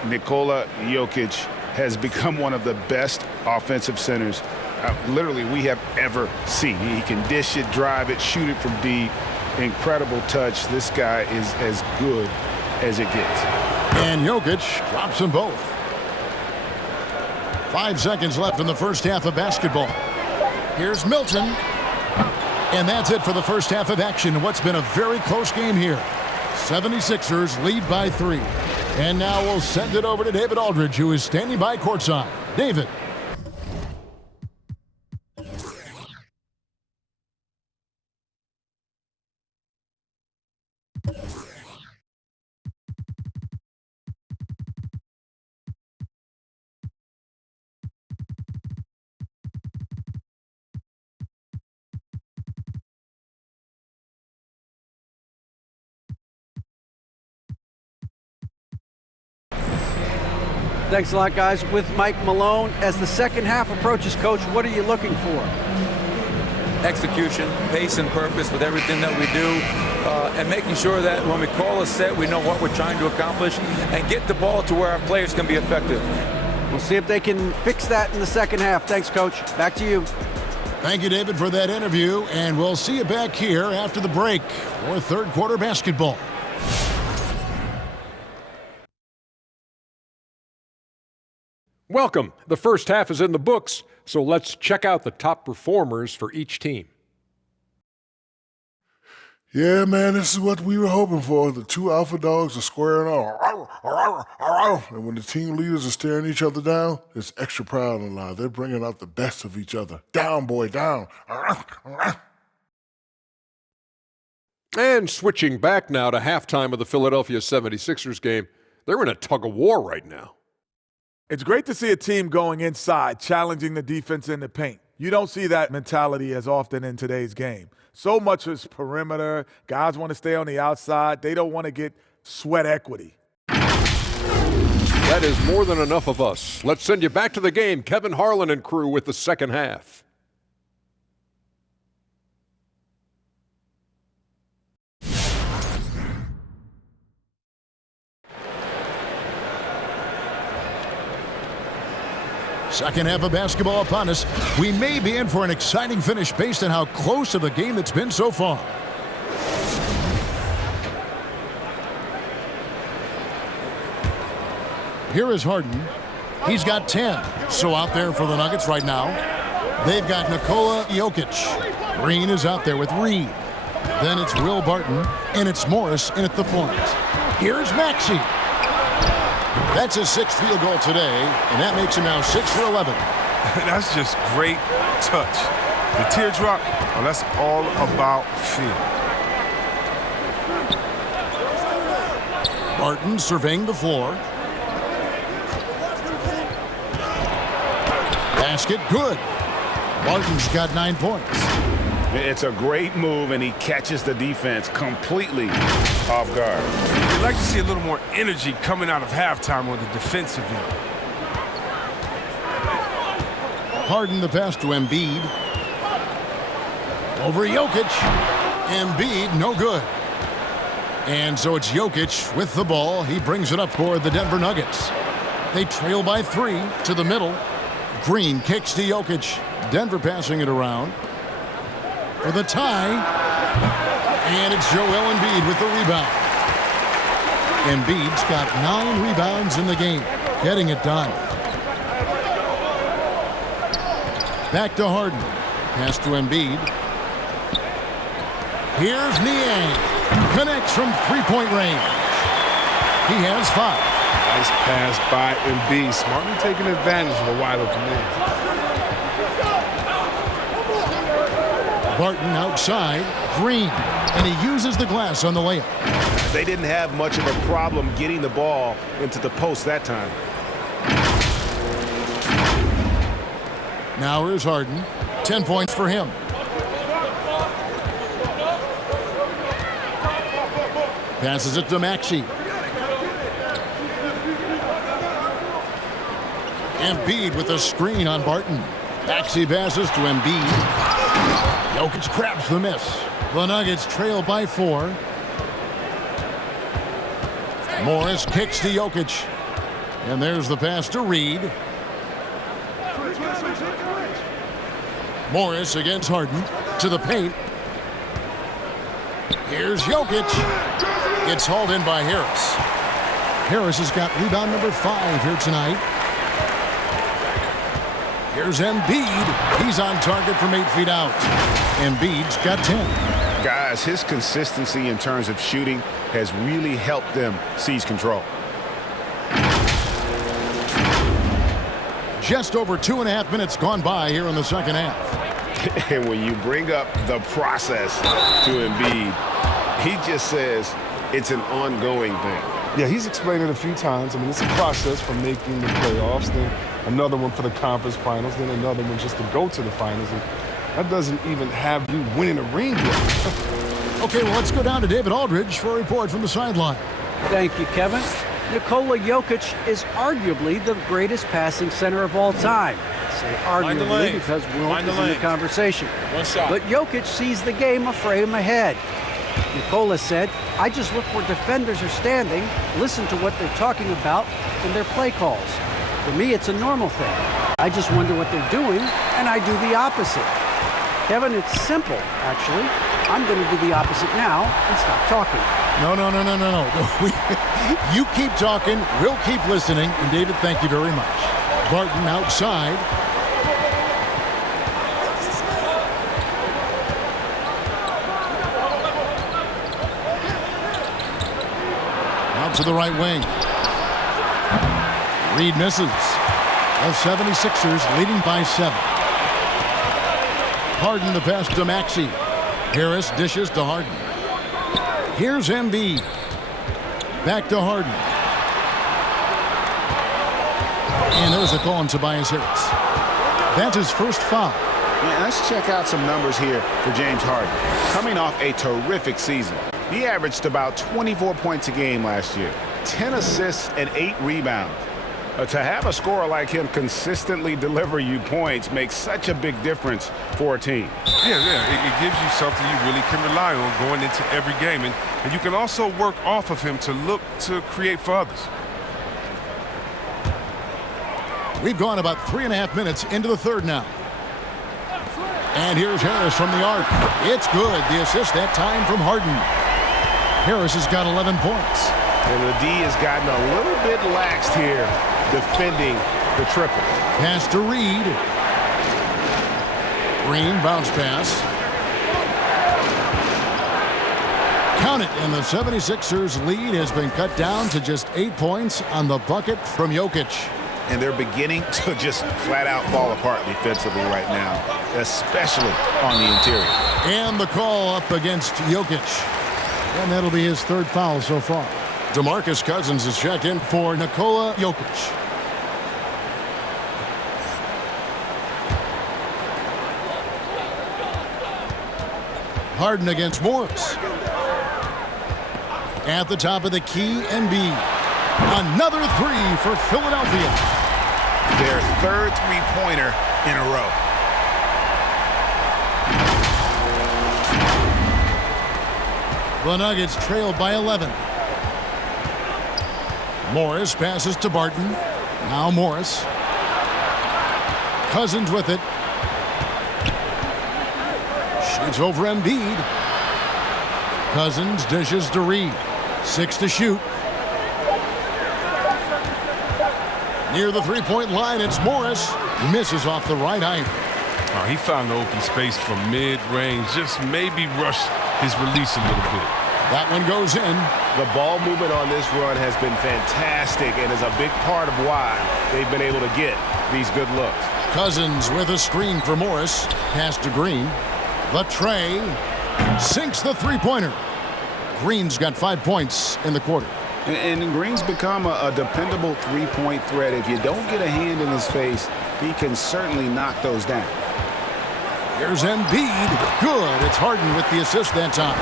Nikola Jokic has become one of the best offensive centers literally we have ever seen. He can dish it, drive it, shoot it from deep. Incredible touch. This guy is as good as it gets. And Jokic drops them both. 5 seconds left in the first half of basketball. Here's Milton. And that's it for the first half of action. What's been a very close game here. 76ers lead by 3. And now we'll send it over to David Aldridge, who is standing by courtside. David. Thanks a lot, guys. With Mike Malone, as the second half approaches, Coach, what are you looking for? Execution, pace, and purpose with everything that we do, and making sure that when we call a set, we know what we're trying to accomplish and get the ball to where our players can be effective. We'll see if they can fix that in the second half. Thanks, Coach. Back to you. Thank you, David, for that interview, and we'll see you back here after the break for third quarter basketball. Welcome. The first half is in the books, so let's check out the top performers for each team. Yeah, man, this is what we were hoping for. The two alpha dogs are squaring off. And when the team leaders are staring each other down, there's extra pride in life. They're bringing out the best of each other. Down, boy, down. And switching back now to halftime of the Philadelphia 76ers game, they're in a tug-of-war right now. It's great to see a team going inside, challenging the defense in the paint. You don't see that mentality as often in today's game. So much is perimeter. Guys want to stay on the outside. They don't want to get sweat equity. That is more than enough of us. Let's send you back to the game. Kevin Harlan and crew with the second half. Second half of basketball upon us. We may be in for an exciting finish based on how close of a game it's been so far. Here is Harden. He's got 10. So out there for the Nuggets right now, they've got Nikola Jokic. Green is out there with Reed. Then it's Will Barton, and it's Morris in at the point. Here's Maxey. That's his 6th field goal today, and that makes him now 6 for 11. That's just great touch. The teardrop, well, that's all about feel. Barton surveying the floor. Basket, good. Barton's got 9 points. It's a great move, and he catches the defense completely off guard. You'd like to see a little more energy coming out of halftime on the defensive end. Harden the pass to Embiid. Over Jokic. Embiid, no good. And so it's Jokic with the ball. He brings it up for the Denver Nuggets. They trail by 3 to the middle. Green kicks to Jokic. Denver passing it around for the tie. And it's Joel Embiid with the rebound. Embiid's got 9 rebounds in the game, getting it done. Back to Harden. Pass to Embiid. Here's Niang. Connects from three-point range. He has 5. Nice pass by Embiid. Smartly taking advantage of a wide open man. Barton outside. Green. And he uses the glass on the layup. They didn't have much of a problem getting the ball into the post that time. Now here's Harden. 10 points for him. Passes it to Maxey. Embiid with a screen on Barton. Maxey passes to Embiid. Jokic grabs the miss. The Nuggets trail by 4. Morris kicks to Jokic. And there's the pass to Reed. Morris against Harden. To the paint. Here's Jokic. It's hauled in by Harris. Harris has got rebound number 5 here tonight. Here's Embiid. He's on target from 8 feet out. Embiid's got 10. Guys, his consistency in terms of shooting has really helped them seize control. Just over 2.5 minutes gone by here in the second half. And when you bring up the process to Embiid, he just says it's an ongoing thing. Yeah, he's explained it a few times. I mean, it's a process from making the playoffs, then another one for the conference finals, then another one just to go to the finals. And that doesn't even have you winning a ring yet. Okay, well, let's go down to David Aldridge for a report from the sideline. Thank you, Kevin. Nikola Jokic is arguably the greatest passing center of all time. I say arguably because Wilt is in the conversation. One shot. But Jokic sees the game a frame ahead. Nikola said, I just look where defenders are standing, listen to what they're talking about in their play calls. For me, it's a normal thing. I just wonder what they're doing, and I do the opposite. Kevin, it's simple, actually. I'm going to do the opposite now and stop talking. No. You keep talking, we'll keep listening. And David, thank you very much. Barton outside. Out to the right wing. Reed misses. The 76ers leading by 7. Harden the pass to Maxey. Harris dishes to Harden. Here's Embiid. Back to Harden. And there's a call on Tobias Harris. That's his first foul. Yeah, let's check out some numbers here for James Harden. Coming off a terrific season. He averaged about 24 points a game last year, 10 assists and 8 rebounds. To have a scorer like him consistently deliver you points makes such a big difference for a team. Yeah, it gives you something you really can rely on going into every game. And you can also work off of him to look to create for others. We've gone about 3.5 minutes into the third now. And here's Harris from the arc. It's good. The assist that time from Harden. Harris has got 11 points. And the D has gotten a little bit laxed here defending the triple. Pass to Reed. Green bounce pass. Count it, and the 76ers lead has been cut down to just 8 points on the bucket from Jokic. And they're beginning to just flat out fall apart defensively right now, especially on the interior. And the call up against Jokic. And that'll be his 3rd foul so far. DeMarcus Cousins is checked in for Nikola Jokic. Harden against Morris. At the top of the key, Embiid. Another 3 for Philadelphia. Their 3rd three-pointer in a row. The Nuggets trailed by 11. Morris passes to Barton. Now Morris. Cousins with it. It's over Embiid. Cousins dishes to Reed. 6 to shoot. Near the three-point line, it's Morris. Misses off the right iron. Oh, he found the open space from mid-range. Just maybe rush his release a little bit. That one goes in. The ball movement on this run has been fantastic and is a big part of why they've been able to get these good looks. Cousins with a screen for Morris. Pass to Green. The tray sinks the three-pointer. Green's got 5 points in the quarter. And Green's become a dependable three-point threat. If you don't get a hand in his face, he can certainly knock those down. Here's Embiid. Good. It's Harden with the assist that time.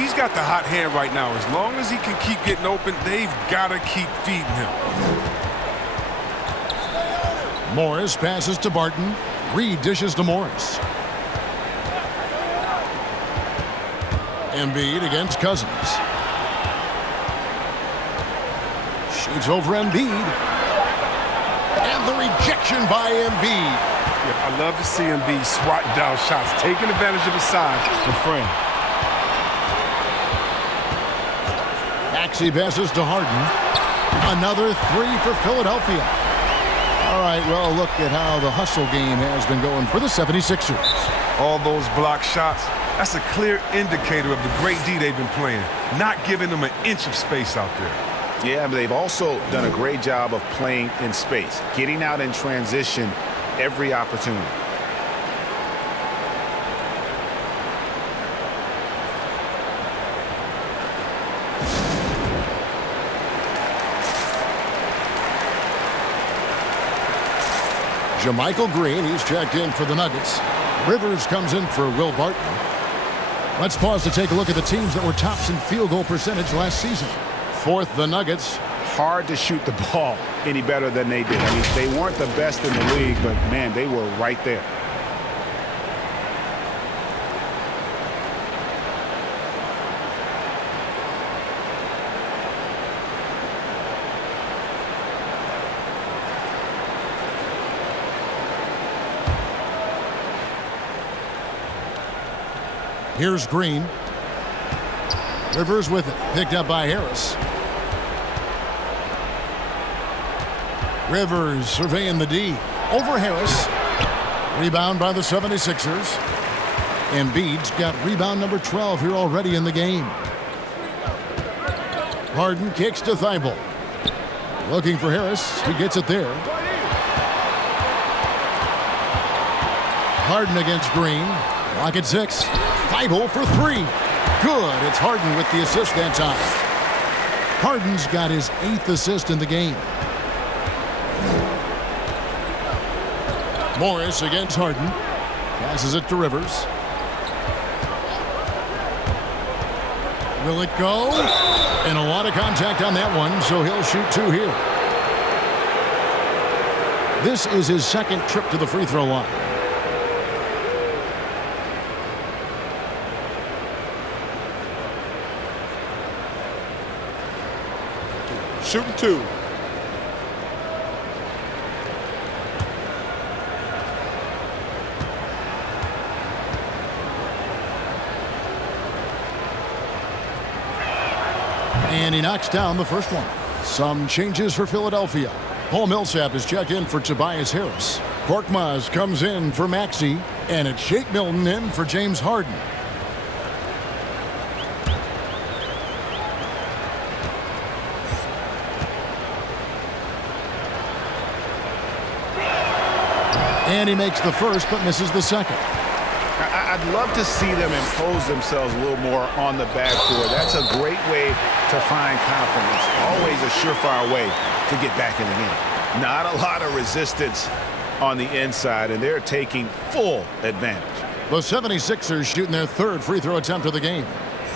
He's got the hot hand right now. As long as he can keep getting open, they've got to keep feeding him. Morris passes to Barton. Reed dishes to Morris. Embiid against Cousins. Shoots over Embiid. And the rejection by Embiid. Yeah, I love to see Embiid swatting down shots, taking advantage of his size and frame. Maxey passes to Harden. Another three for Philadelphia. All right, well, look at how the hustle game has been going for the 76ers. All those block shots, that's a clear indicator of the great D they've been playing, not giving them an inch of space out there. Yeah, but they've also done a great job of playing in space, getting out in transition every opportunity. JaMychal Green, he's checked in for the Nuggets. Rivers comes in for Will Barton. Let's pause to take a look at the teams that were tops in field goal percentage last season. Fourth, the Nuggets. Hard to shoot the ball any better than they did. I mean, they weren't the best in the league, but, man, they were right there. Here's Green. Rivers with it. Picked up by Harris. Rivers surveying the D. Over Harris. Rebound by the 76ers. Embiid's got rebound number 12 here already in the game. Harden kicks to Thibault. Looking for Harris. He gets it there. Harden against Green. Lock at 6. Thibault for 3. Good. It's Harden with the assist that time. Harden's got his 8th assist in the game. Morris against Harden. Passes it to Rivers. Will it go? And a lot of contact on that one, so he'll shoot 2 here. This is his second trip to the free throw line. Shooting 2. And he knocks down the first one. Some changes for Philadelphia. Paul Millsap is checked in for Tobias Harris. Korkmaz comes in for Maxey. And it's Shake Milton in for James Harden. And he makes the first, but misses the second. I'd love to see them impose themselves a little more on the backcourt. That's a great way to find confidence. Always a surefire way to get back in the game. Not a lot of resistance on the inside, and they're taking full advantage. The 76ers shooting their 3rd free throw attempt of the game.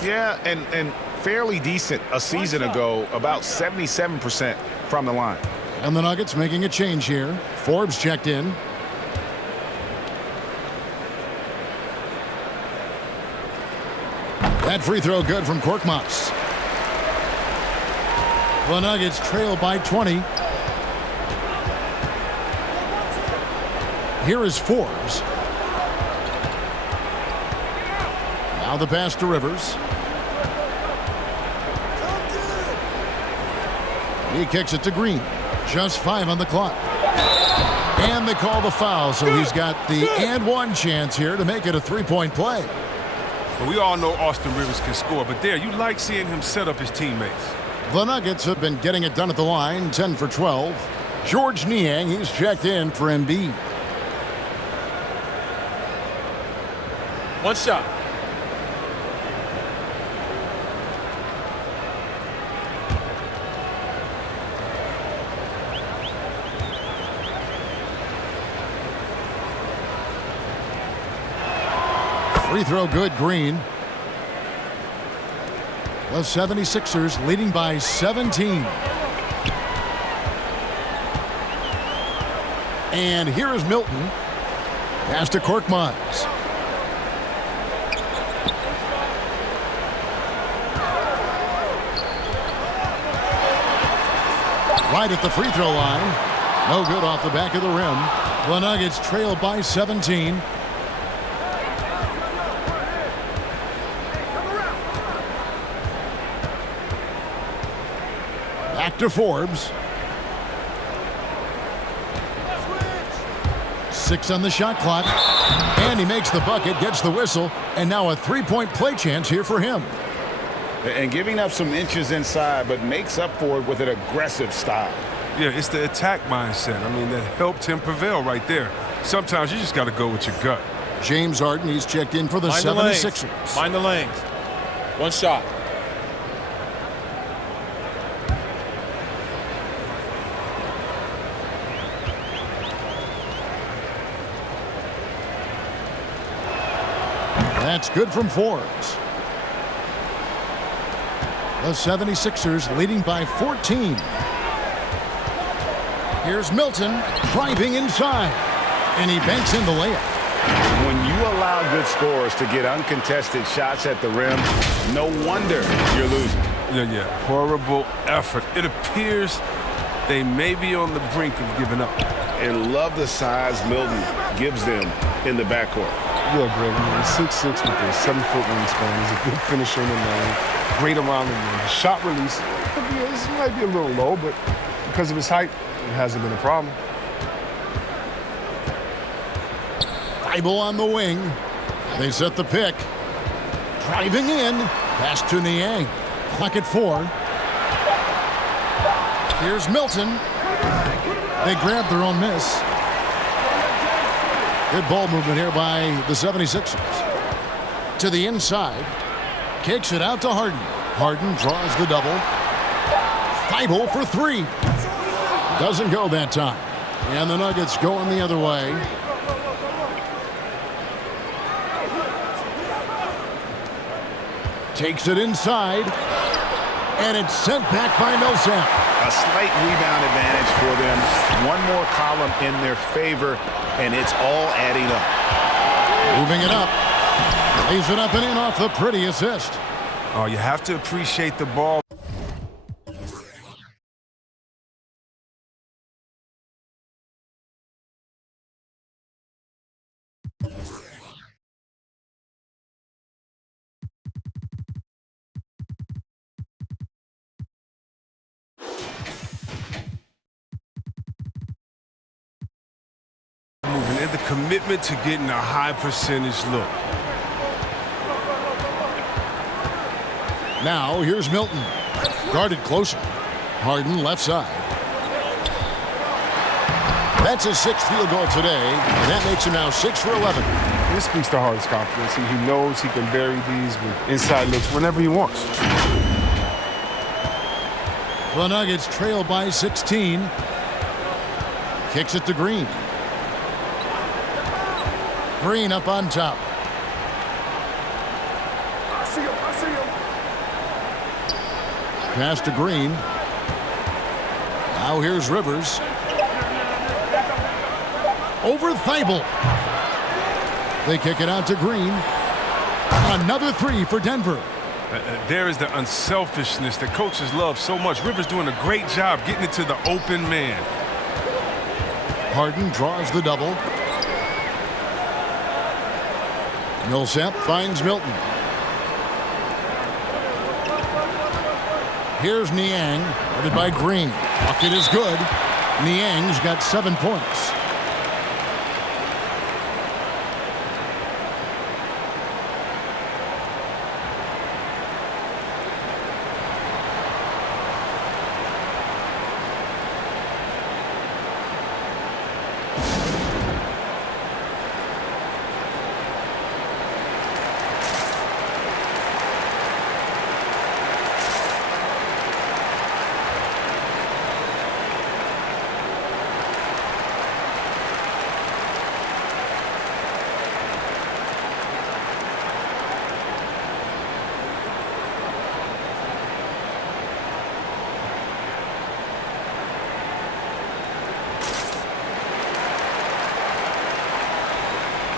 Yeah, and fairly decent a season ago, about 77% from the line. And the Nuggets making a change here. Forbes checked in. That free throw good from Korkmaz. The Nuggets trail by 20. Here is Forbes. Now the pass to Rivers. He kicks it to Green. Just 5 on the clock. And they call the foul, so he's got the and one chance here to make it a 3-point play. Well, we all know Austin Rivers can score, but there, you like seeing him set up his teammates. The Nuggets have been getting it done at the line, 10 for 12. George Niang, he's checked in for Embiid. One shot. Free throw good, Green. The 76ers leading by 17. And here is Milton. Pass to Korkmaz. Right at the free throw line. No good off the back of the rim. The Nuggets trail by 17. Back to Forbes. 6 on the shot clock. And he makes the bucket, gets the whistle, and now a 3-point play chance here for him. And giving up some inches inside, but makes up for it with an aggressive style. Yeah, it's the attack mindset. I mean, that helped him prevail right there. Sometimes you just got to go with your gut. James Harden, he's checked in for the 76ers. Mind the lanes. One shot. That's good from Forbes. The 76ers leading by 14. Here's Milton driving inside. And he banks in the layup. When you allow good scorers to get uncontested shots at the rim, no wonder you're losing. Yeah. Horrible effort. It appears they may be on the brink of giving up. And love the size Milton gives them in the backcourt. Yeah, Greg. I mean, 6'6" with a 7-foot wingspan. He's a good finisher in the lane. Great around the rim. The shot release, this might be a little low, but because of his height, it hasn't been a problem. Thibault on the wing. They set the pick. Driving in. Pass to Niang. Clock at 4. Here's Milton. They grab their own miss. Good ball movement here by the 76ers. To the inside. Kicks it out to Harden. Harden draws the double. Thibault for 3. Doesn't go that time. And the Nuggets going the other way. Takes it inside. And it's sent back by Millsap. A slight rebound advantage for them. One more column in their favor, and it's all adding up. Moving it up. Lays it up and in off the pretty assist. Oh, you have to appreciate the ball. And the commitment to getting a high percentage look. Now here's Milton. Guarded closer. Harden left side. That's his 6th field goal today, and that makes him now 6 for 11. This speaks to Harden's confidence. He knows he can bury these with inside looks whenever he wants. The Nuggets trail by 16. Kicks it to Green. Green up on top. I see him. Pass to Green. Now here's Rivers. Over Thibault. They kick it out to Green. Another 3 for Denver. There is the unselfishness that coaches love so much. Rivers doing a great job getting it to the open man. Harden draws the double. Millsap finds Milton. Here's Niang, guarded by Green. Bucket is good. Niang's got 7 points.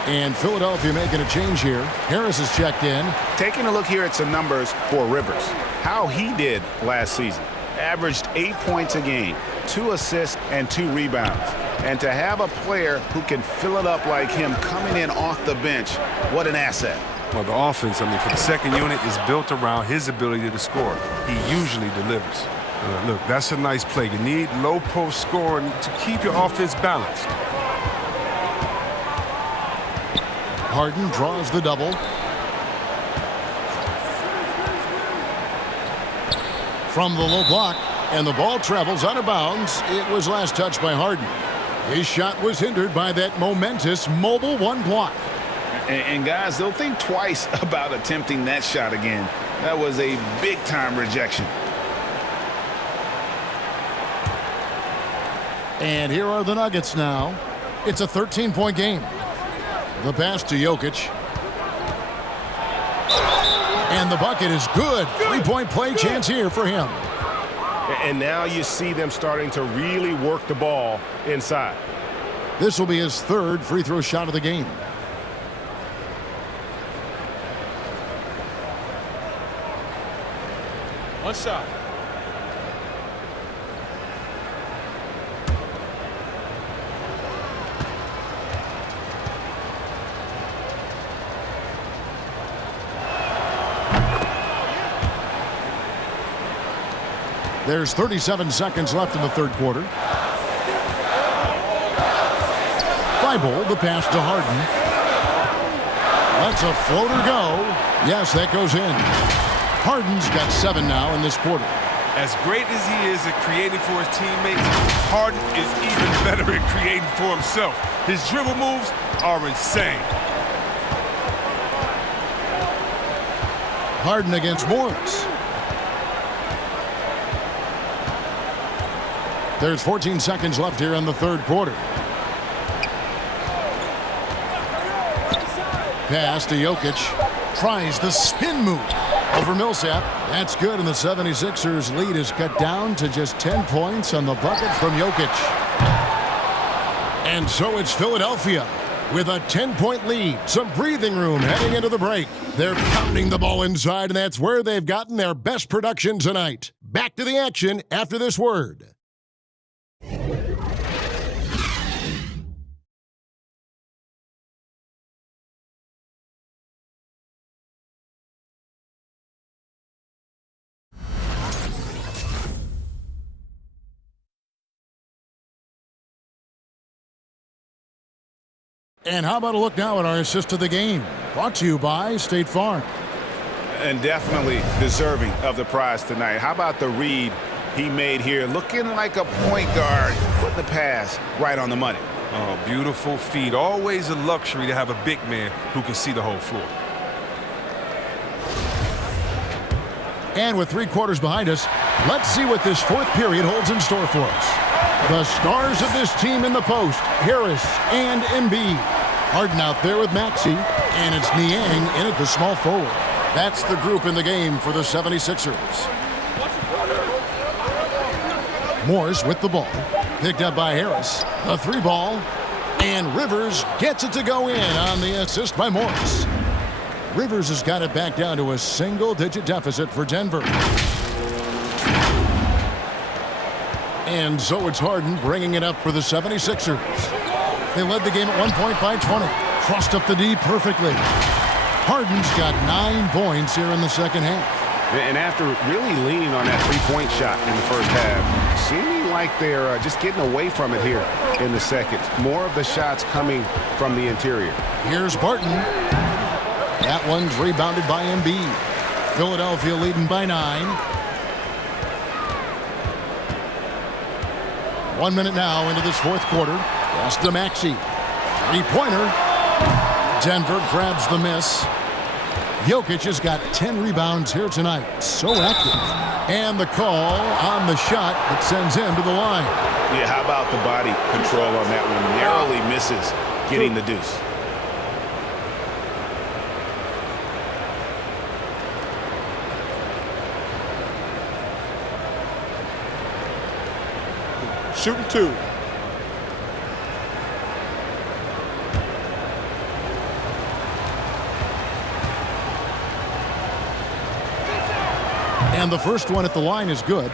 And Philadelphia making a change here. Harris is checked in. Taking a look here at some numbers for Rivers. How he did last season. Averaged 8 points a game, 2 assists, and 2 rebounds. And to have a player who can fill it up like him coming in off the bench, what an asset. Well, the offense, for the second unit is built around his ability to score. He usually delivers. Look, that's a nice play. You need low post scoring to keep your offense balanced. Harden draws the double. From the low block, and the ball travels out of bounds. It was last touched by Harden. His shot was hindered by that momentous mobile one block. And guys, they'll think twice about attempting that shot again. That was a big-time rejection. And here are the Nuggets now. It's a 13-point game. The pass to Jokic. And the bucket is good. Three-point play chance here for him. And now you see them starting to really work the ball inside. This will be his third free throw shot of the game. One shot. There's 37 seconds left in the third quarter. Thibault, the pass to Harden. That's a floater go. Yes, that goes in. Harden's got 7 now in this quarter. As great as he is at creating for his teammates, Harden is even better at creating for himself. His dribble moves are insane. Harden against Morris. There's 14 seconds left here in the third quarter. Pass to Jokic. Tries the spin move over Millsap. That's good, and the 76ers lead is cut down to just 10 points on the bucket from Jokic. And so it's Philadelphia with a 10-point lead. Some breathing room heading into the break. They're pounding the ball inside, and that's where they've gotten their best production tonight. Back to the action after this word. And how about a look now at our assist of the game? Brought to you by State Farm. And definitely deserving of the prize tonight. How about the read he made here? Looking like a point guard, putting the pass right on the money. Oh, beautiful feed. Always a luxury to have a big man who can see the whole floor. And with 3 quarters behind us, let's see what this fourth period holds in store for us. The stars of this team in the post, Harris and Embiid. Harden out there with Maxey, and it's Niang in at the small forward. That's the group in the game for the 76ers. Morris with the ball. Picked up by Harris. A 3-ball. And Rivers gets it to go in on the assist by Morris. Rivers has got it back down to a single-digit deficit for Denver. And so it's Harden bringing it up for the 76ers. They led the game at one point by 20. Crossed up the D perfectly. Harden's got 9 points here in the second half. And after really leaning on that three-point shot in the first half, seeming like they're just getting away from it here in the second. More of the shots coming from the interior. Here's Barton. That one's rebounded by Embiid. Philadelphia leading by 9. 1 minute now into this fourth quarter. Pass to Maxey. Three-pointer. Denver grabs the miss. Jokic has got 10 rebounds here tonight. So active. And the call on the shot that sends him to the line. Yeah, how about the body control on that one? Narrowly misses getting the deuce. Shooting 2. And the first one at the line is good.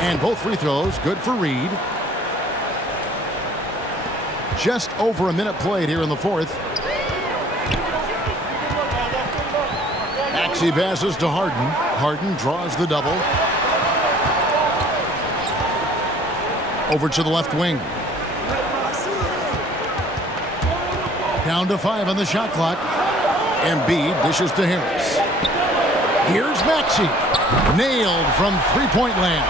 And both free throws good for Reed. Just over a minute played here in the fourth. Maxey passes to Harden. Harden draws the double. Over to the left wing. Down to 5 on the shot clock. Embiid dishes to Harris. Here's Maxey. Nailed from three-point land.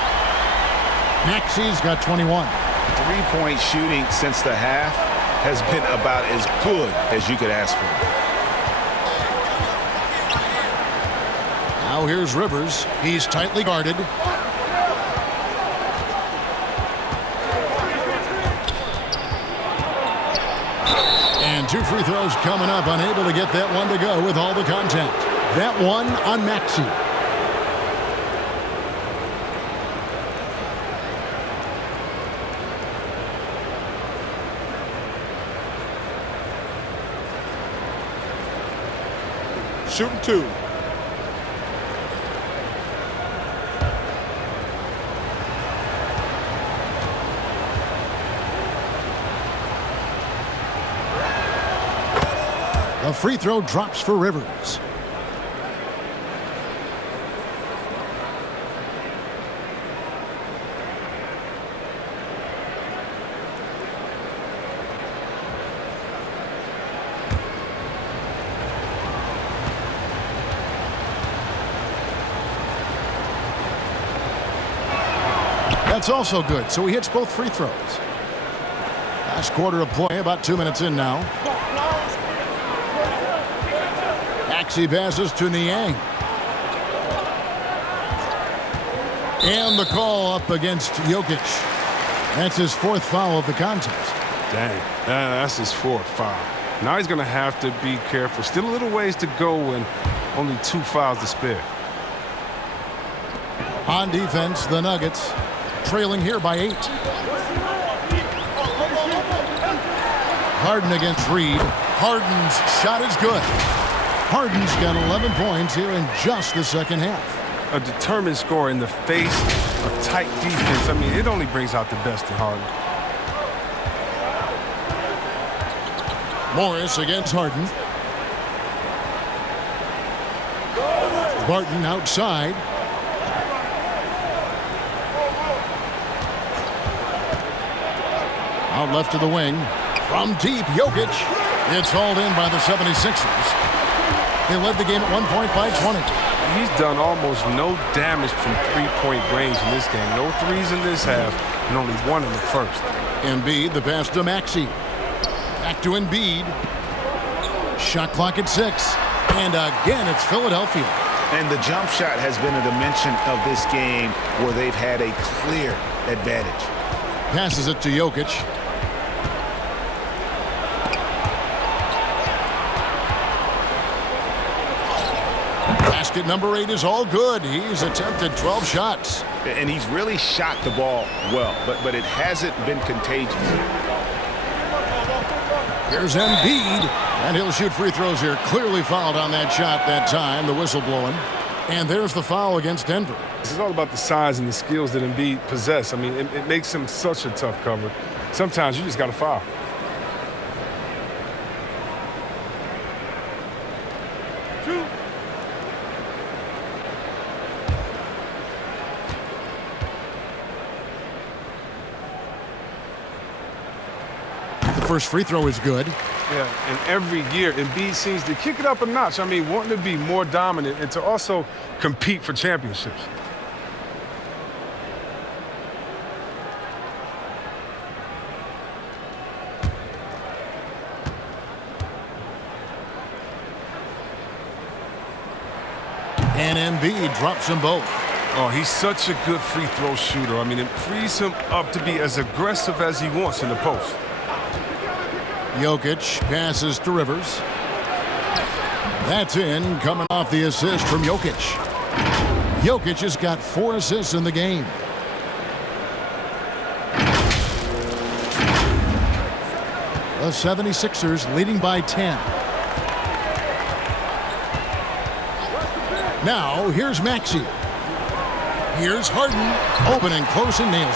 Maxey's got 21. Three-point shooting since the half has been about as good as you could ask for. Now here's Rivers. He's tightly guarded. And 2 free throws coming up. Unable to get that one to go with all the contact. That one on Maxey. Shooting 2. A free throw drops for Rivers. That's also good, so he hits both free throws. Last quarter of play, about 2 minutes in now. Maxey passes to Niang. And the call up against Jokic. That's his 4th foul of the contest. Dang, that's his 4th foul. Now he's going to have to be careful. Still a little ways to go and only 2 fouls to spare. On defense, the Nuggets trailing here by 8. Harden against Reed. Harden's shot is good. Harden's got 11 points here in just the second half. A determined scorer in the face of tight defense. I mean, it only brings out the best in Harden. Morris against Harden. Barton outside. Out left to the wing. From deep, Jokic. It's hauled in by the 76ers. They led the game at 1 point by 20. He's done almost no damage from three-point range in this game. No threes in this half, and only 1 in the first. Embiid, the pass to Maxey. Back to Embiid. Shot clock at 6. And again, it's Philadelphia. And the jump shot has been a dimension of this game where they've had a clear advantage. Passes it to Jokic. Basket number 8 is all good. He's attempted 12 shots. And he's really shot the ball well, but it hasn't been contagious. Here's Embiid. And he'll shoot free throws here. Clearly fouled on that shot that time. The whistle blowing. And there's the foul against Denver. This is all about the size and the skills that Embiid possess. I mean, it makes him such a tough cover. Sometimes you just got to foul. First free throw is good. Yeah, and every year, Embiid seems to kick it up a notch. I mean, wanting to be more dominant and to also compete for championships. And Embiid drops them both. Oh, he's such a good free throw shooter. I mean, it frees him up to be as aggressive as he wants in the post. Jokic passes to Rivers. That's in, coming off the assist from Jokic. Jokic has got 4 assists in the game. The 76ers leading by 10. Now, here's Maxey. Here's Harden. Open and close and nails.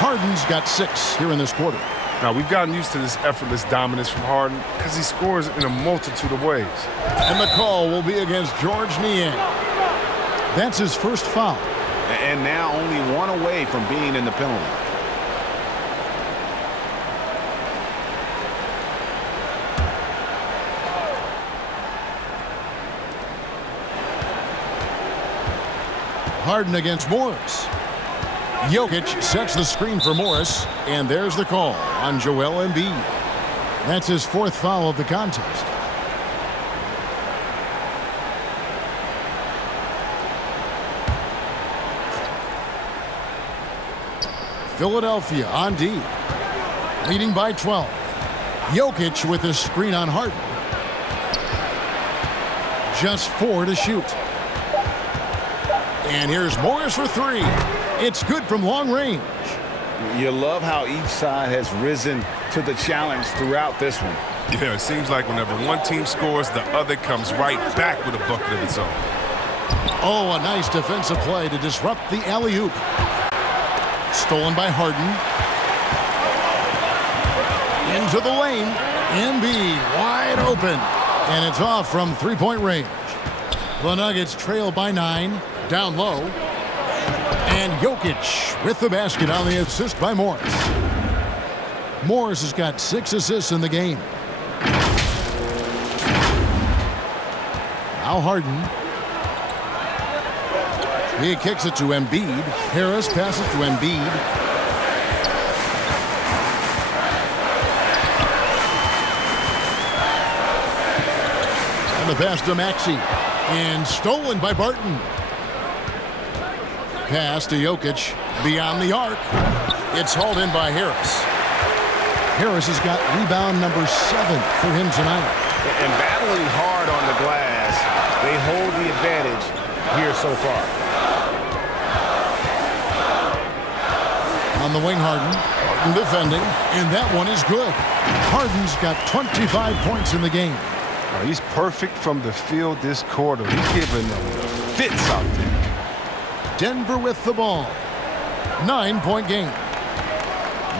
Harden's got 6 here in this quarter. Now, we've gotten used to this effortless dominance from Harden because he scores in a multitude of ways. And the call will be against George Niang. That's his first foul. And now only 1 away from being in the penalty. Harden against Morris. Jokic sets the screen for Morris, and there's the call on Joel Embiid. That's his 4th foul of the contest. Philadelphia on D, leading by 12. Jokic with a screen on Harden. Just 4 to shoot. And here's Morris for 3. It's good from long range. You love how each side has risen to the challenge throughout this one. Yeah, it seems like whenever one team scores, the other comes right back with a bucket of its own. Oh, a nice defensive play to disrupt the alley-oop. Stolen by Harden. Into the lane. Embiid wide open. And it's off from 3-point range. The Nuggets trail by 9. Down low. And Jokic with the basket on the assist by Morris. Morris has got 6 assists in the game. Now Harden. He kicks it to Embiid. Harris passes to Embiid. And the pass to Maxey. And stolen by Barton. Pass to Jokic beyond the arc. It's hauled in by Harris. Harris has got rebound number 7 for him tonight. And battling hard on the glass, they hold the advantage here so far. On the wing, Harden. Harden defending, and that one is good. Harden's got 25 points in the game. Oh, he's perfect from the field this quarter. He's giving them fits out there. Denver with the ball. 9-point game.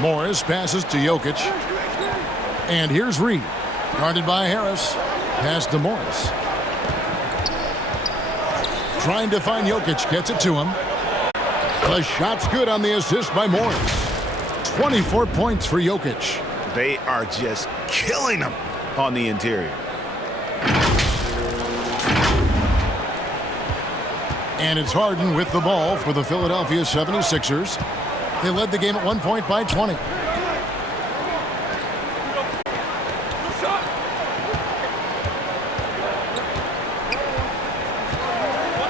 Morris passes to Jokic. And here's Reed. Guarded by Harris. Pass to Morris. Trying to find Jokic. Gets it to him. The shot's good on the assist by Morris. 24 points for Jokic. They are just killing them on the interior. And it's Harden with the ball for the Philadelphia 76ers. They led the game at 1 point by 20.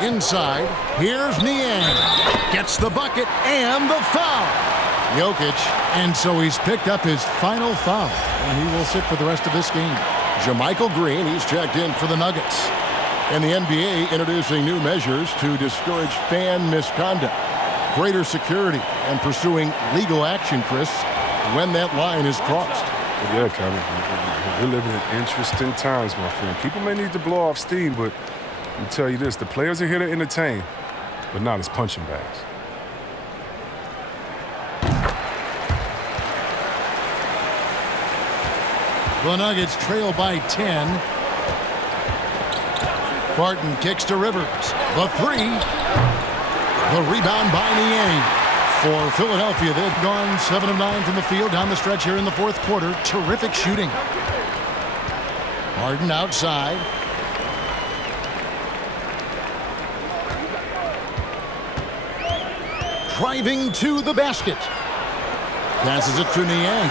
Inside, here's Niang. gets the bucket and the foul. Jokic, and so he's picked up his final foul, and he will sit for the rest of this game. JaMychal Green, he's checked in for the Nuggets. And the NBA introducing new measures to discourage fan misconduct, greater security, and pursuing legal action, Chris, when that line is crossed. Yeah, Kevin, we're living in interesting times, my friend. People may need to blow off steam, but let me tell you this, the players are here to entertain, but not as punching bags. The Nuggets trail by 10. Barton kicks to Rivers. The three. The rebound by Niang. For Philadelphia, they've gone 7 of 9 from the field down the stretch here in the fourth quarter. Terrific shooting. Harden outside. Driving to the basket. Passes it to Niang.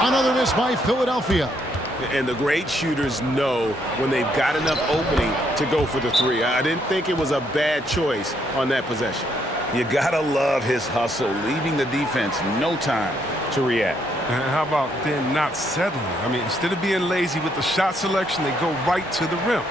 Another miss by Philadelphia. And the great shooters know when they've got enough opening to go for the three. I didn't think it was a bad choice on that possession. You gotta love his hustle, leaving the defense no time to react. And how about then not settling? I mean, instead of being lazy with the shot selection, they go right to the rim.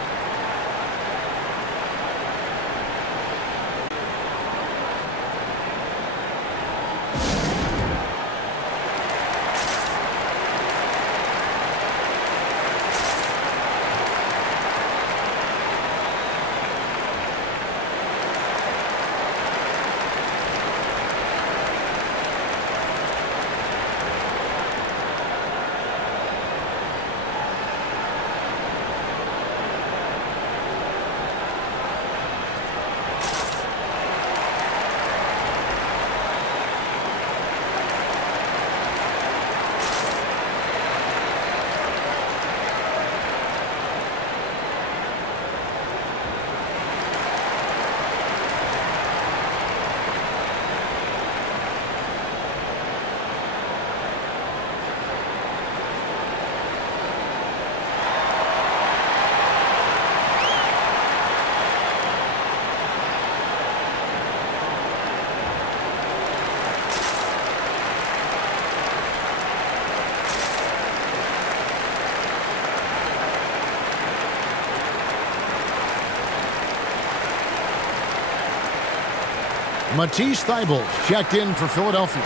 Matisse Thybulle checked in for Philadelphia.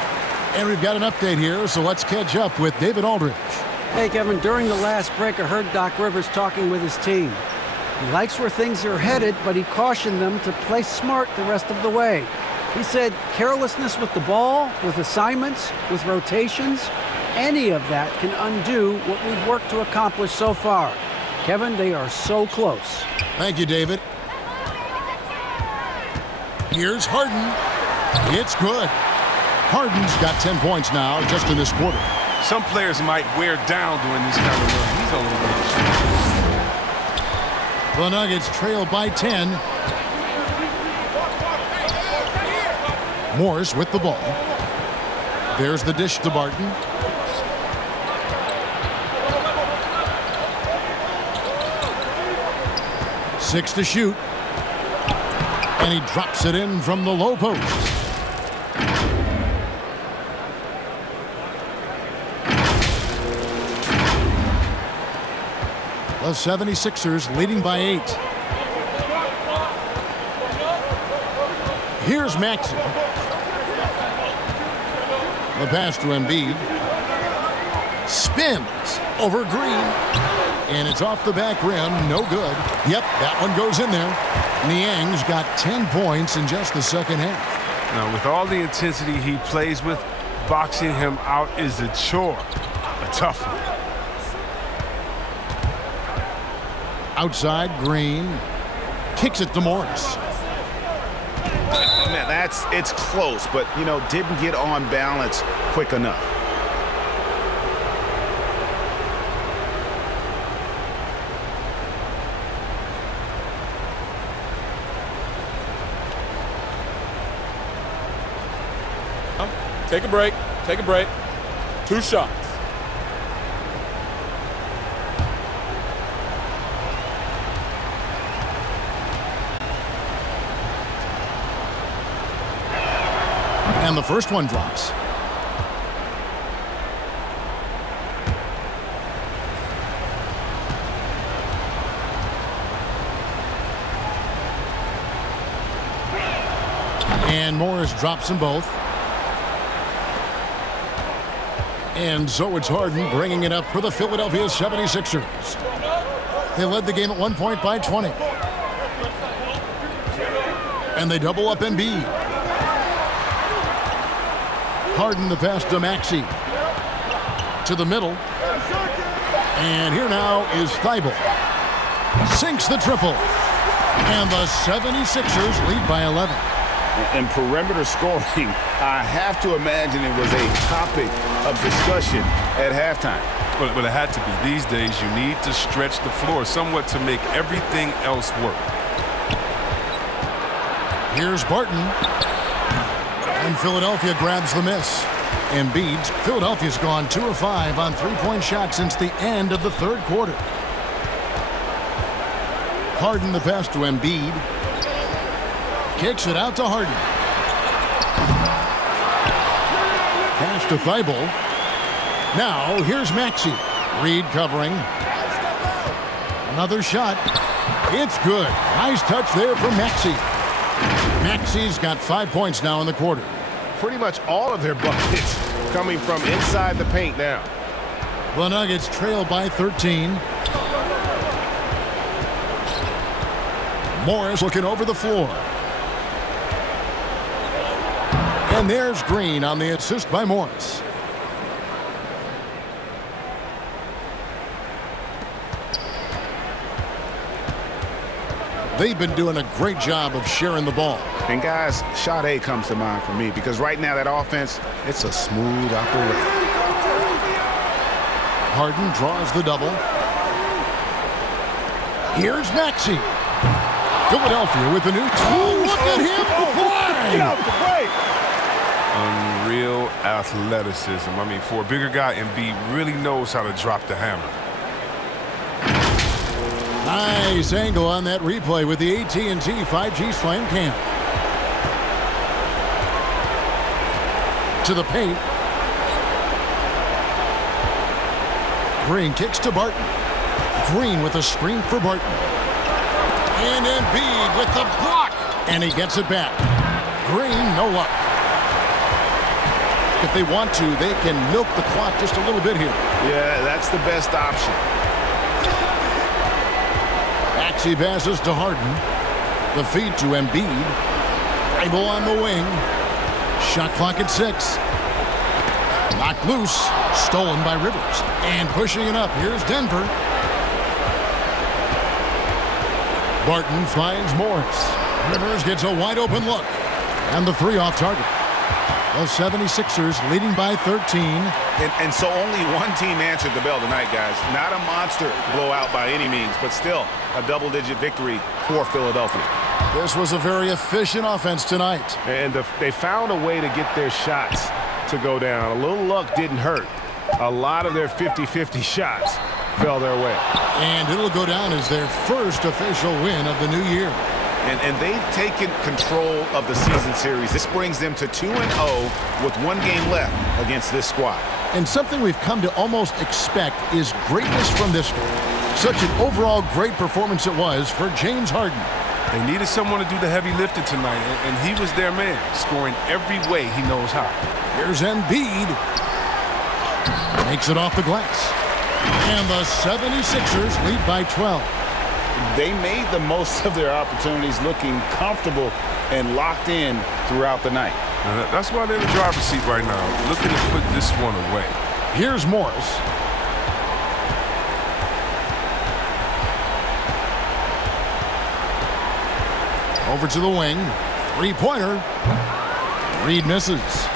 And we've got an update here, so let's catch up with David Aldridge. Hey, Kevin, during the last break, I heard Doc Rivers talking with his team. He likes where things are headed, but he cautioned them to play smart the rest of the way. He said carelessness with the ball, with assignments, with rotations, any of that can undo what we've worked to accomplish so far. Kevin, they are so close. Thank you, David. Here's Harden. It's good. Harden's got 10 points now just in this quarter. Some players might wear down during this kind of run. He's only good. The Nuggets trail by 10. Morris with the ball. There's the dish to Barton. Six to shoot. And he drops it in from the low post. The 76ers leading by 8. Here's Maxey. The pass to Embiid. Spins over Green. And it's off the back rim. No good. Yep, that one goes in there. Niang's got 10 points in just the second half. Now, with all the intensity he plays with, boxing him out is a chore. A tough one. Outside, Green kicks it to Morris. Man, it's close, but, didn't get on balance quick enough. Take a break. Take a break. 2 shots. And the first one drops. And Morris drops them both. And so it's Harden bringing it up for the Philadelphia 76ers. They led the game at 1 point by 20. And they double up Embiid. Harden the pass to Maxey. To the middle. And here now is Thibault. Sinks the triple. And the 76ers lead by 11. And perimeter scoring, I have to imagine it was a topic of discussion at halftime. But it had to be. These days, you need to stretch the floor somewhat to make everything else work. Here's Barton. And Philadelphia grabs the miss. Embiid. Philadelphia's gone 2 of 5 on three-point shots since the end of the third quarter. Harden the pass to Embiid. Kicks it out to Harden. Pass to Thibault. Now here's Maxey. Reed covering. Another shot. It's good. Nice touch there from Maxey. Maxey's got 5 points now in the quarter. Pretty much all of their buckets coming from inside the paint now. The Nuggets trail by 13. Morris looking over the floor. And there's Green on the assist by Morris. They've been doing a great job of sharing the ball. And guys, shot A comes to mind for me because right now that offense, it's a smooth operation. Harden draws the double. Here's Maxey. Philadelphia with the new. Oh, look at him fly! Get out the way! Unreal athleticism. I mean, for a bigger guy, Embiid really knows how to drop the hammer. Nice angle on that replay with the AT&T 5G Slam Cam. To the paint. Green kicks to Barton. Green with a screen for Barton. And Embiid with the block. And he gets it back. Green, no luck. If they want to, they can milk the clock just a little bit here. Yeah, that's the best option. Maxey passes to Harden. The feed to Embiid. Thibault on the wing. Shot clock at 6. Knocked loose. Stolen by Rivers. And pushing it up. Here's Denver. Barton finds Morris. Rivers gets a wide open look. And the 3 off target. The 76ers leading by 13. And so only one team answered the bell tonight, guys. Not a monster blowout by any means, but still a double-digit victory for Philadelphia. This was a very efficient offense tonight. And they found a way to get their shots to go down. A little luck didn't hurt. A lot of their 50-50 shots fell their way. And it'll go down as their first official win of the new year. And they've taken control of the season series. This brings them to 2-0 with 1 game left against this squad. And something we've come to almost expect is greatness from this one. Such an overall great performance it was for James Harden. They needed someone to do the heavy lifting tonight, and he was their man, scoring every way he knows how. Here's Embiid. Makes it off the glass. And the 76ers lead by 12. They made the most of their opportunities, looking comfortable and locked in throughout the night. That's why they're in the driver's seat right now, looking to put this one away. Here's Morris. Over to the wing. 3-pointer. Reed misses.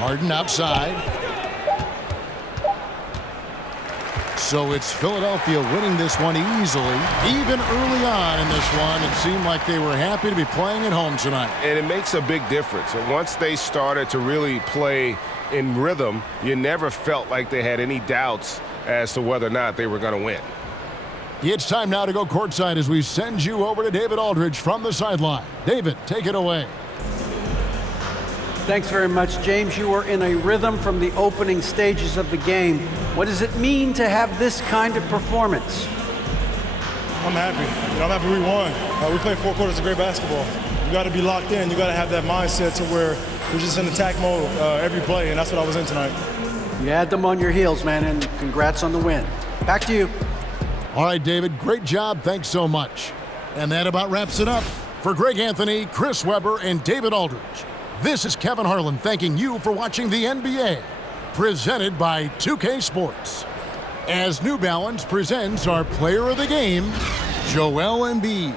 Harden outside. So it's Philadelphia winning this one easily. Even early on in this one, it seemed like they were happy to be playing at home tonight. And it makes a big difference. And once they started to really play in rhythm, you never felt like they had any doubts as to whether or not they were going to win. It's time now to go courtside as we send you over to David Aldridge from the sideline. David, take it away. Thanks very much, James. You were in a rhythm from the opening stages of the game. What does it mean to have this kind of performance? I'm happy. I'm happy we won. We played 4 quarters of great basketball. You got to be locked in. You got to have that mindset to where we're just in attack mode every play, and that's what I was in tonight. You had them on your heels, man, and congrats on the win. Back to you. All right, David, great job. Thanks so much. And that about wraps it up. For Greg Anthony, Chris Webber, and David Aldridge, this is Kevin Harlan thanking you for watching the NBA, presented by 2K Sports. As New Balance presents our player of the game, Joel Embiid.